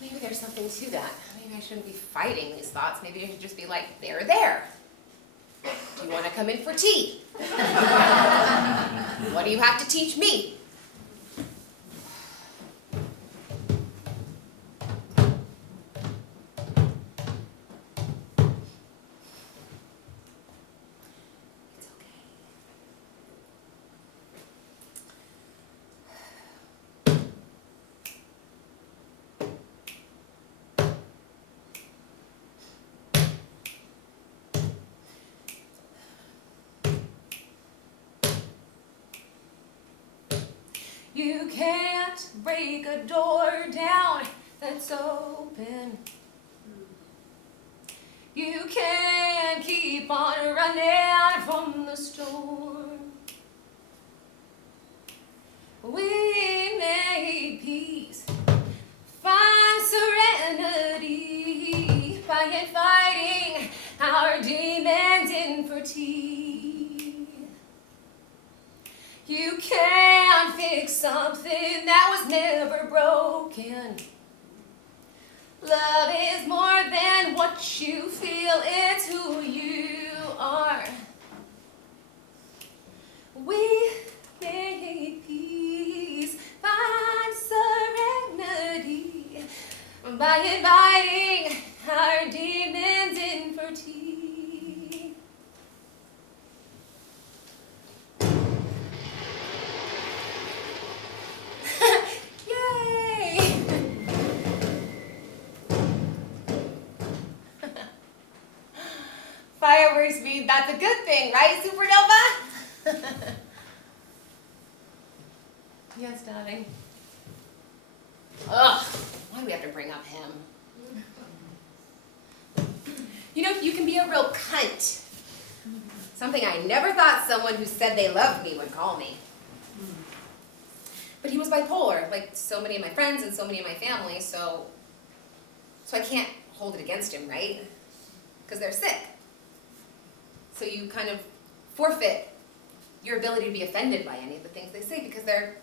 Maybe there's something to that. Maybe I shouldn't be fighting these thoughts. Maybe I should just be like, they're there. Do you want to come in for tea? What do you have to teach me? It's okay. You can't break a door down that's open. You can't keep on running from the storm. We made peace, find serenity by inviting our demons in for tea. You can't fix something that was never broken. Love is more than what you feel, it's who you are. We made peace, find serenity by inviting our demons in for tea. Fireworks mean that's a good thing, right, Supernova? Yes, darling. Ugh, why do we have to bring up him? You know, you can be a real cunt. Something I never thought someone who said they loved me would call me. But he was bipolar, like so many of my friends and so many of my family, so I can't hold it against him, right? Because they're sick. So you kind of forfeit your ability to be offended by any of the things they say because they're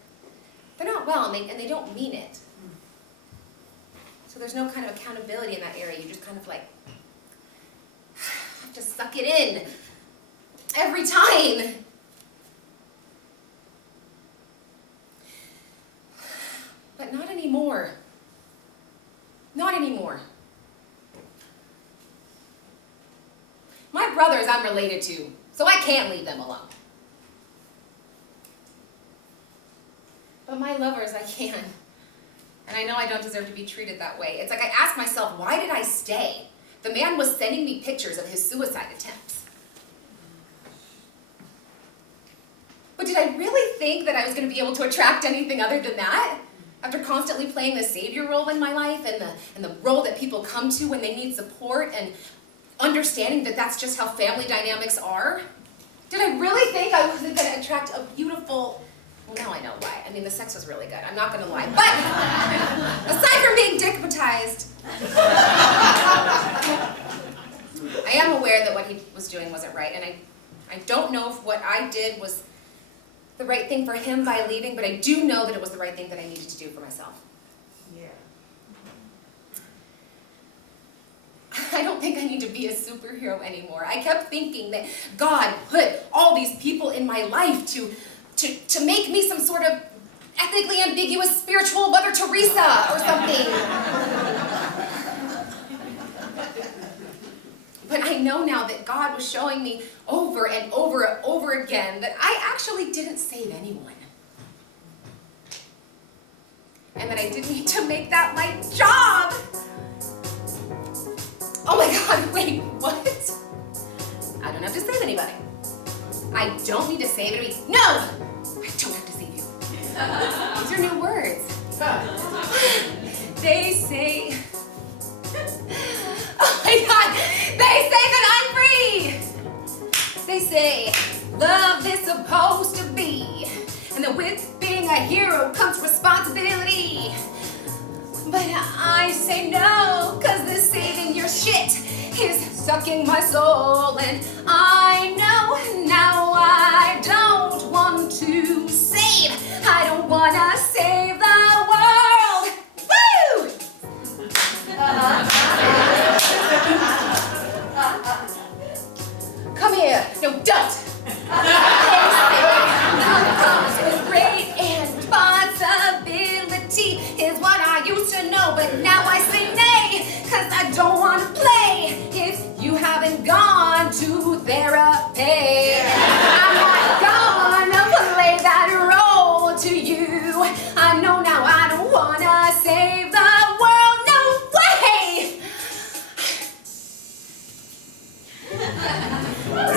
not well and they don't mean it. So there's no kind of accountability in that area. You just kind of like have to suck it in every time. But not anymore. Not anymore. My brothers I'm related to, so I can't leave them alone. But my lovers, I can. And I know I don't deserve to be treated that way. It's like I ask myself, why did I stay? The man was sending me pictures of his suicide attempts. But did I really think that I was going to be able to attract anything other than that? After constantly playing the savior role in my life and the role that people come to when they need support and understanding that that's just how family dynamics are? Did I really think I wasn't going to attract a beautiful... Well, now I know why. I mean, the sex was really good. I'm not going to lie. But aside from being dickmatized, I am aware that what he was doing wasn't right. And I don't know if what I did was the right thing for him by leaving, but I do know that it was the right thing that I needed to do for myself. Yeah. I don't think I need to be a superhero anymore. I kept thinking that God put all these people in my life to make me some sort of ethnically ambiguous spiritual Mother Teresa or something. But I know now that God was showing me over and over and over again that I actually didn't save anyone. And that I didn't need to make that my job. Oh my God, wait, what? I don't have to save anybody. I don't need to save anybody. No! I don't have to save you. These are new words. They say, oh my God, they say that I'm free. They say love is supposed to be, and that with being a hero comes responsibility. But I say no, cause this saving your shit is sucking my soul, and I know now I don't want to save. I don't wanna save the world. Woo! Come here. No, don't. Comes with great and responsibility is what I used to know, but now I say nay, cause I don't want to play if you haven't gone to therapy. I'm not gonna play that role to you. I know now I don't wanna save the world, no way!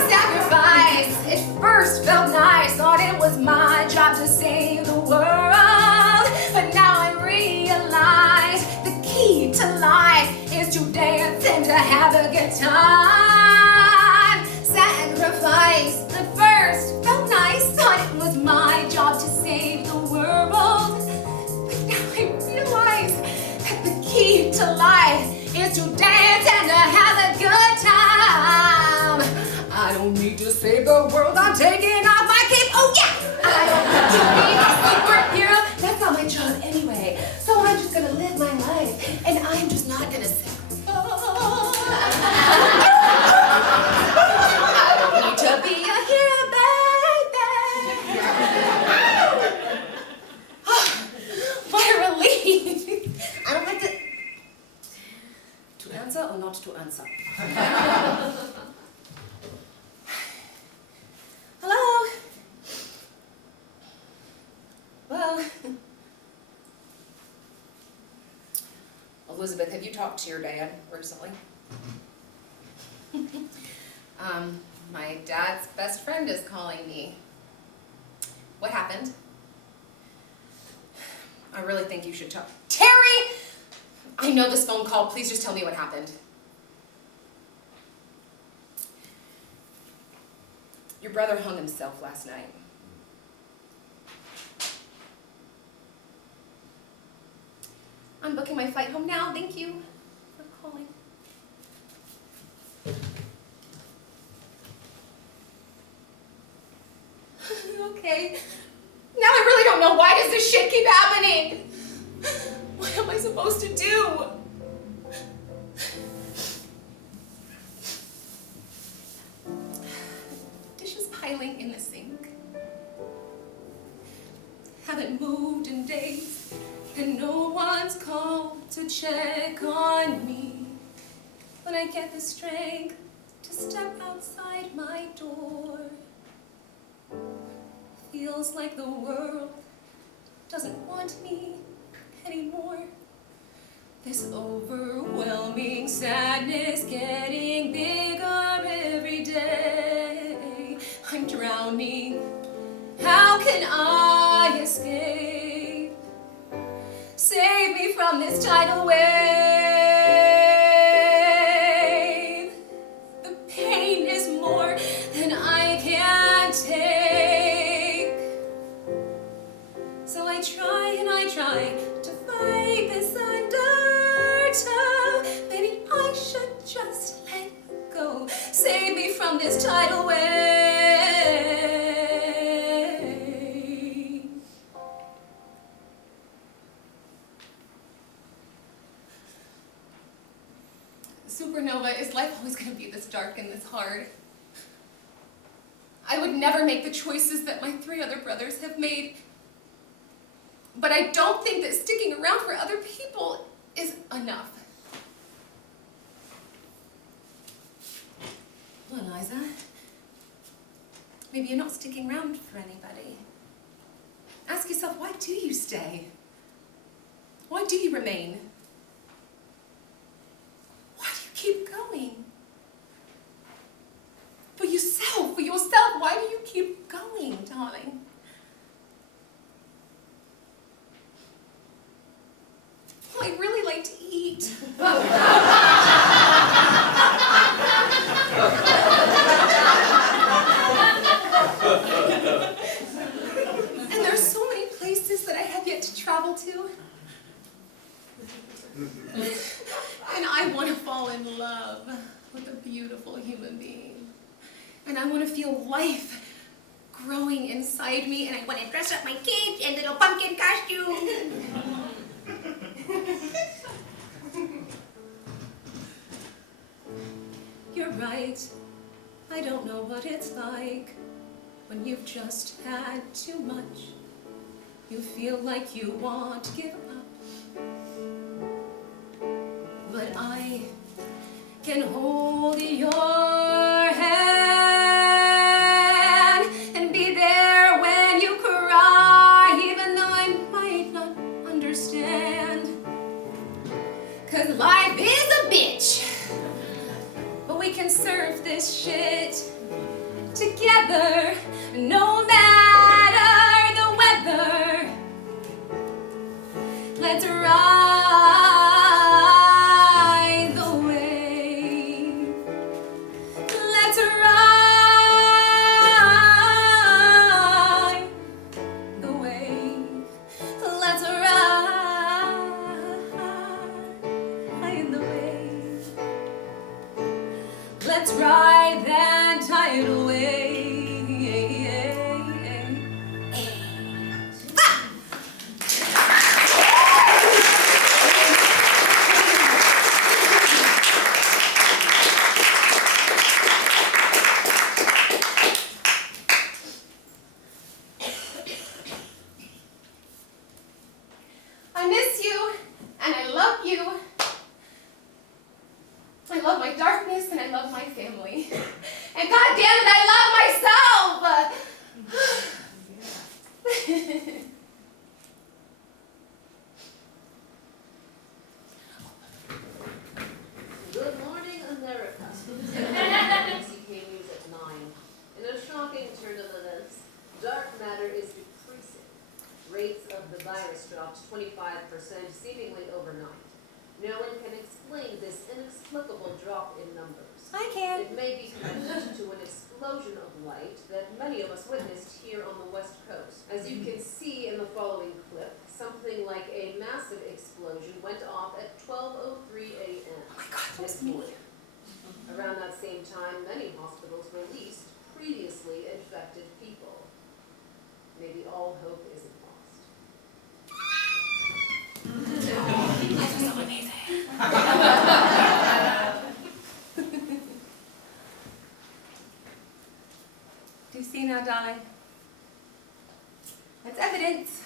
Sacrifice, it first felt nice, thought it was my job to save the world, but now I realize the key to life is to dance and to have a good time. Sacrifice, at first felt nice, thought it was my job to save the world, but now I realize that the key to life is to dance and to have a good time. I don't need to save the world, I'm taking off my cape, oh yeah! I don't need to be a superhero, that's not my job anyway. So I'm just gonna live my life, and I'm just not gonna sacrifice. I don't need to be a hero, baby. What a relief! I don't like to answer or not to answer. Hello? Well, Elizabeth, have you talked to your dad recently? My dad's best friend is calling me. What happened? I really think you should talk. Terry! I know this phone call, please just tell me what happened. Your brother hung himself last night. I'm booking my flight home now. Thank you for calling. Okay. Now I really don't know, why does this shit keep happening? What am I supposed to do? Dishes piling in the sink. Haven't moved in days, and no one's called to check on me. When I get the strength to step outside my door, feels like the world doesn't want me anymore. This overwhelming sadness getting bigger every day. I'm drowning. How can I escape? Save me from this tidal wave. The pain is more than I can take. So I try and I try to fight this undertow. Maybe I should just let go. Save me from this tidal wave. Supernova, is life always going to be this dark and this hard? I would never make the choices that my 3 other brothers have made. But I don't think that sticking around for other people is enough. Come on, Liza. Maybe you're not sticking around for anybody. Ask yourself, why do you stay? Why do you remain? Why do you keep going? For yourself, why do you keep going, darling? Oh, I really like to eat. And there's so many places that I have yet to travel to. And I want to fall in love with a beautiful human being. And I want to feel life growing inside me, and I want to dress up my kids in little pumpkin costumes. You're right. I don't know what it's like when you've just had too much. You feel like you want to give up. But I can hold your hand and be there when you cry, even though I might not understand. 'Cause life is a bitch, but we can surf this shit together, no matter the weather. Let's ride the wave. Let's ride the wave. Let's ride the wave. Let's ride that tidal wave. I miss you, and I love you. I love my darkness, and I love my family. And God damn it, I love myself! Good morning, America. CK News at 9. In a shocking turn of events, dark matter is decreasing. Rates of the virus dropped 25% seemingly overnight. No one can explain this inexplicable drop in numbers. I can. It may be connected to an explosion of light that many of us witnessed here on the West Coast. As you can see in the following clip, something like a massive explosion went off at 12:03 a.m. Oh my God, that was this me. morning. Around that same time, many hospitals released previously infected people. Maybe all hope isn't lost. That was so amazing. Do you see now, darling? That's evidence.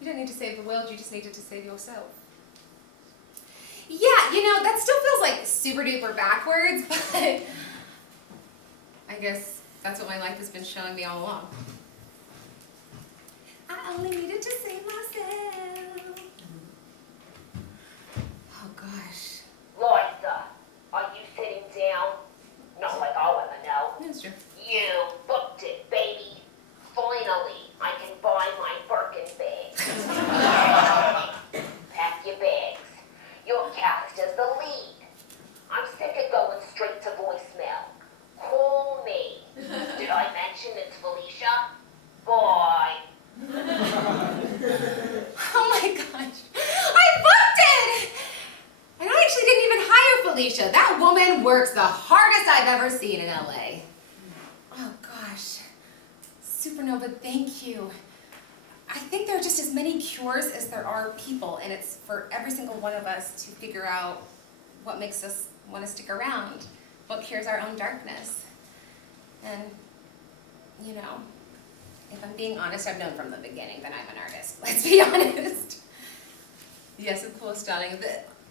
You don't need to save the world, you just needed to save yourself. Yeah, you know, that still feels like super duper backwards, but I guess that's what my life has been showing me all along. I only needed to save myself. Oh gosh. Liza, are you sitting down? Not like I'll ever know. That's true. You booked it, baby. Finally, I can buy my Birkin bag. Pack your bags. You're cast as the lead. I'm sick of going straight to voicemail. Call me. Did I mention it's Felicia? Bye. Oh my gosh. I booked it! And I actually didn't even hire Felicia. That woman works the hardest I've ever seen in LA. Oh gosh. Supernova, thank you. I think there are just as many cures as there are people, and it's for every single one of us to figure out what makes us want to stick around, what cures our own darkness. And, you know, if I'm being honest, I've known from the beginning that I'm an artist. Let's be honest. Yes, of course, darling.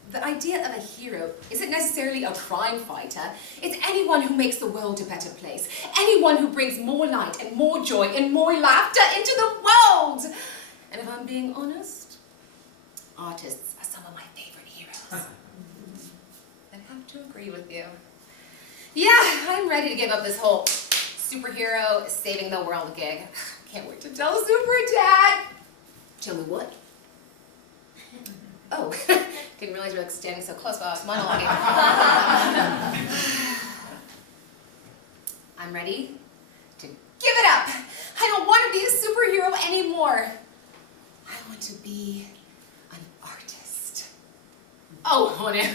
The idea of a hero isn't necessarily a crime fighter. It's anyone who makes the world a better place. Anyone who brings more light and more joy and more laughter into the world. And if I'm being honest, artists are some of my favorite heroes. I have to agree with you. Yeah, I'm ready to give up this whole superhero saving the world gig. Can't wait to tell Super Dad. Tell me what? Oh, didn't realize you were like standing so close while I was monologuing. I'm ready to give it up. I don't want to be a superhero anymore. I want to be an artist. Oh, honey.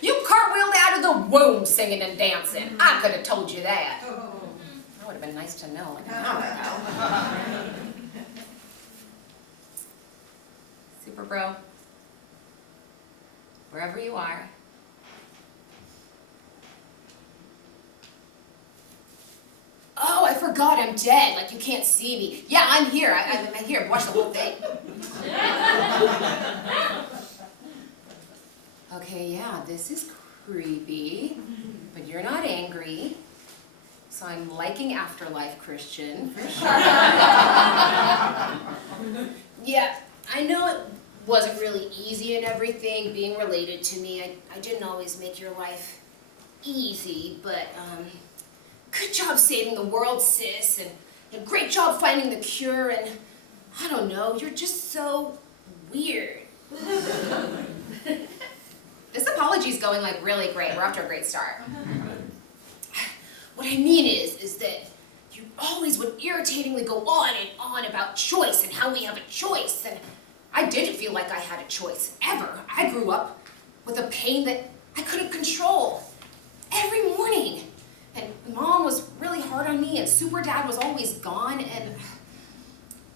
You cartwheeled out of the womb singing and dancing. I could have told you that. That would have been nice to know like an hour ago. Super Bro, wherever you are, oh, I forgot I'm dead. Like, you can't see me. Yeah, I'm here. I'm here. Watch the whole thing. Okay, yeah, this is creepy, but you're not angry. So I'm liking Afterlife Christian, for sure. Yeah, I know it wasn't really easy and everything, being related to me. I didn't always make your life easy, but good job saving the world, sis, and great job finding the cure, and I don't know, you're just so weird. This apology's going like really great. We're off to a great start. What I mean is that you always would irritatingly go on and on about choice and how we have a choice, and I didn't feel like I had a choice, ever. I grew up with a pain that I couldn't control every morning, and Mom was really hard on me, and Super Dad was always gone, and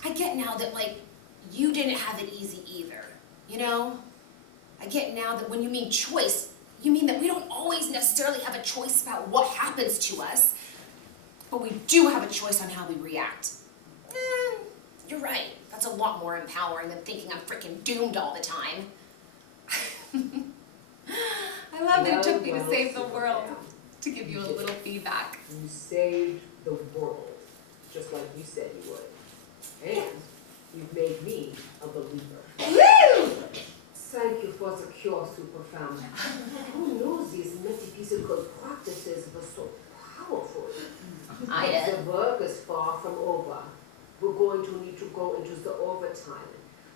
I get now that, like, you didn't have it easy either, you know? I get now that when you mean choice, you mean that we don't always necessarily have a choice about what happens to us, but we do have a choice on how we react. You're right. That's a lot more empowering than thinking I'm freaking doomed all the time. I love that it took me to save the world. To give you a little feedback. You saved the world, just like you said you would. And you've made me a believer. Woo! Thank you for the cure, Superfam. Who knew these metaphysical practices were so powerful? I did. The work is far from over. We're going to need to go into the overtime.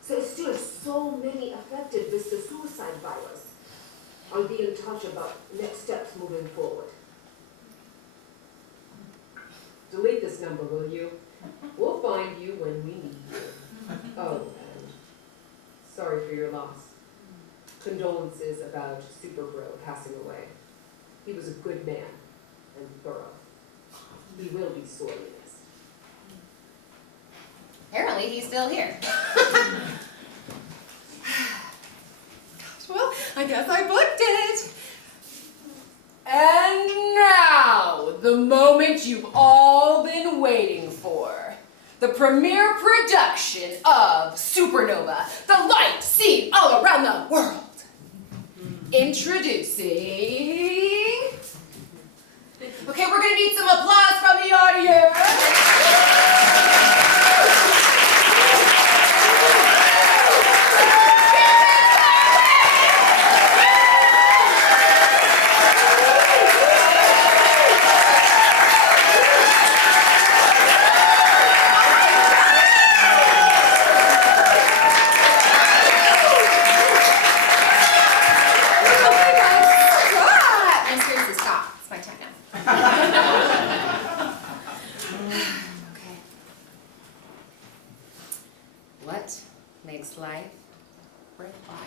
There's still so many affected with the suicide virus. I'll be in touch about next steps moving forward. Delete this number, will you? We'll find you when we need you. Oh, and sorry for your loss. Condolences about Superbro passing away. He was a good man and thorough. He will be sorely missed. Apparently, he's still here. Well, I guess I booked it. And now, the moment you've all been waiting for. The premiere production of Supernova, the light seen all around the world. Introducing... Okay, we're gonna need some applause from the audience. Life worthwhile.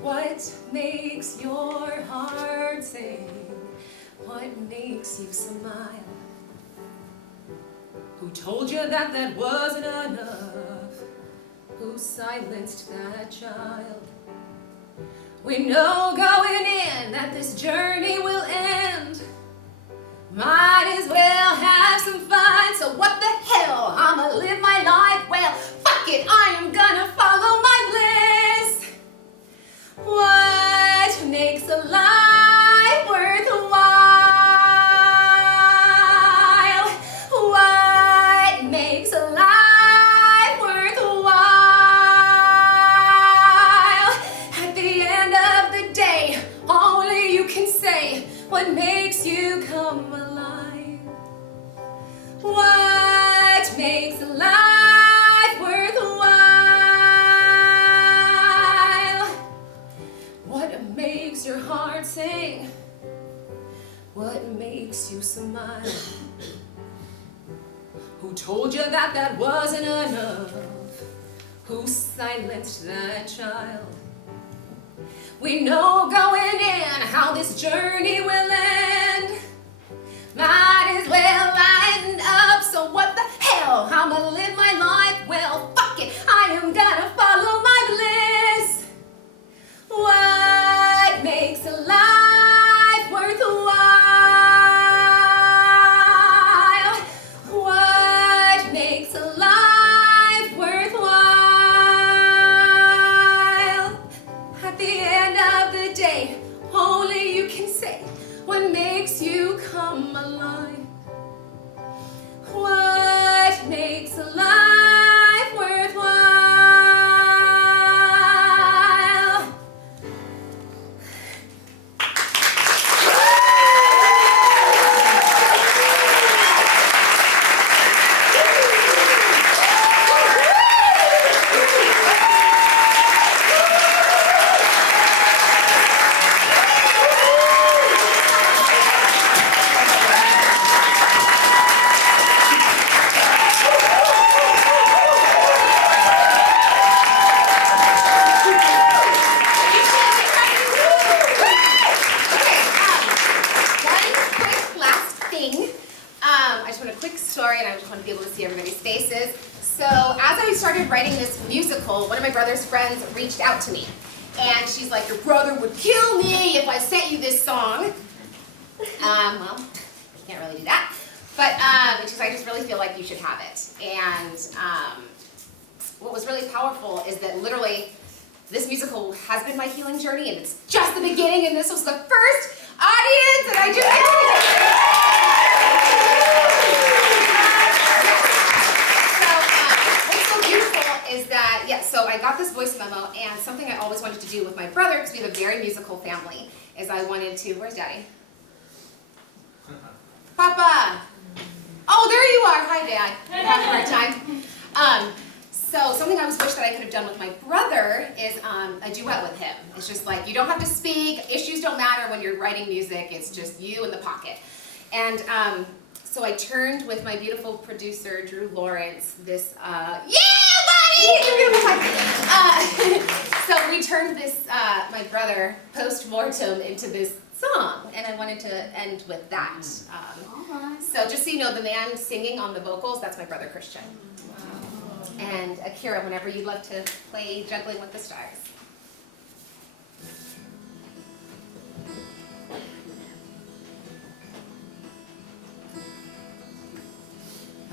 What makes your heart sing? What makes you smile? Who told you that that wasn't enough? Who silenced that child? We know going in that this journey will end. Might as well have some so what the hell? I'ma live my life, well, fuck it, I am gonna follow my bliss. What makes a life worthwhile? What makes a life worthwhile? At the end of the day, only you can say what makes you come alive. What makes a life worthwhile? What makes your heart sing? What makes you smile? Who told you that that wasn't enough? Who silenced that child? We know going in how this journey will end. Might as well lighten up, so what the hell? I'ma live my life, well, fuck it, I am gonna follow my bliss. What makes a life worthwhile? What makes a life worthwhile? At the end of the day, only you can say what makes you come alive. What makes a life worthwhile? Story, and I just want to be able to see everybody's faces. So as I started writing this musical, one of my brother's friends reached out to me, and she's like, "Your brother would kill me if I sent you this song." Well, you can't really do that, but because I just really feel like you should have it. And what was really powerful is that literally this musical has been my healing journey, and it's just the beginning, and this was the first audience, and I just is that, yeah, so I got this voice memo, and something I always wanted to do with my brother, because we have a very musical family, is I wanted to, where's Daddy? Papa! Oh, there you are! Hi, Dad. I'm having a hard time. So something I always wish that I could have done with my brother is a duet with him. It's just like, you don't have to speak, issues don't matter when you're writing music, it's just you in the pocket. And so I turned with my beautiful producer, Drew Lawrence, this, so we turned this, my brother, post-mortem into this song, and I wanted to end with that. So just so you know, the man singing on the vocals, that's my brother Christian. And Akira, whenever you'd love to play Juggling with the Stars.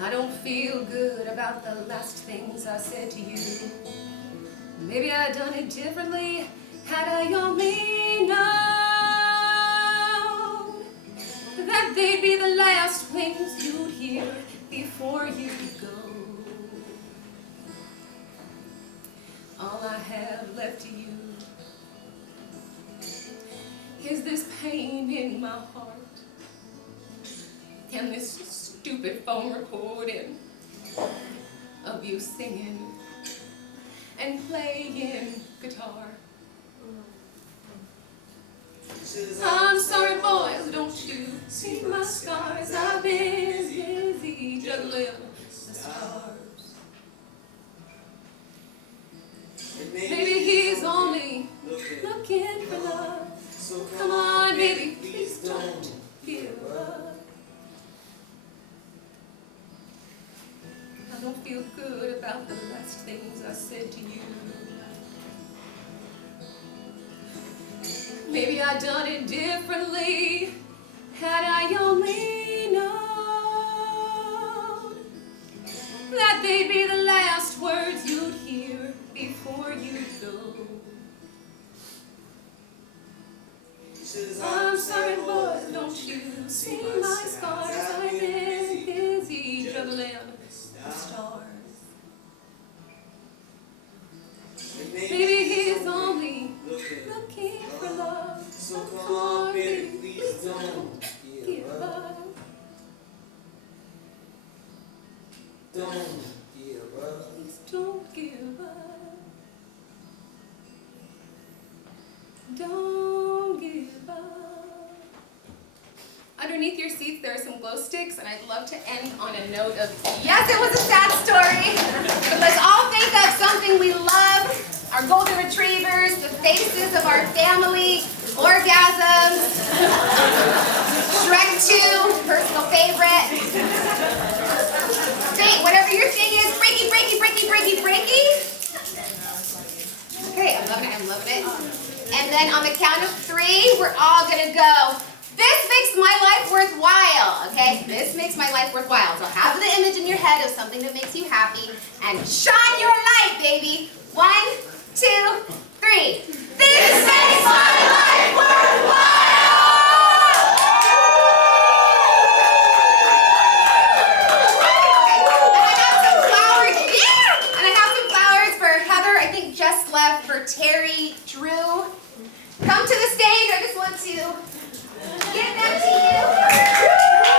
I don't feel good about the last things I said to you. Maybe I'd done it differently had I only known that they'd be the last things you'd hear before you go. All I have left to you is this pain in my heart and this stupid phone recording of you singing and playing guitar. I'm sorry, boys, don't you see my scars? I've been busy juggling the stars. Maybe he's only looking for love. So come on, baby, please don't give up. I don't feel good about the last things I said to you. Maybe I'd done it differently had I only known I'm sorry, boys, don't you see my scars? I've been busy juggling the stars. Maybe he's only looking for love. So come on, baby, please don't give up. Don't give up. Please don't give up. Don't give up. Underneath your seats there are some glow sticks, and I'd love to end on a note of, yes, it was a sad story, but let's all think of something we love, our golden retrievers, the faces of our family, orgasms, Shrek 2, personal favorite. Think, whatever your thing is, breaky, breaky, breaky, breaky, breaky. Okay, I'm loving it, I'm loving it. And then on the count of 3, we're all gonna go, this makes my life worthwhile, okay? This makes my life worthwhile. So have the image in your head of something that makes you happy and shine your light, baby. 1, 2, 3. This makes my life worthwhile! And I have some flowers, yeah! And I have some flowers for Heather, I think just left for Terry, Drew. Come to the stage, I just want to give them to you.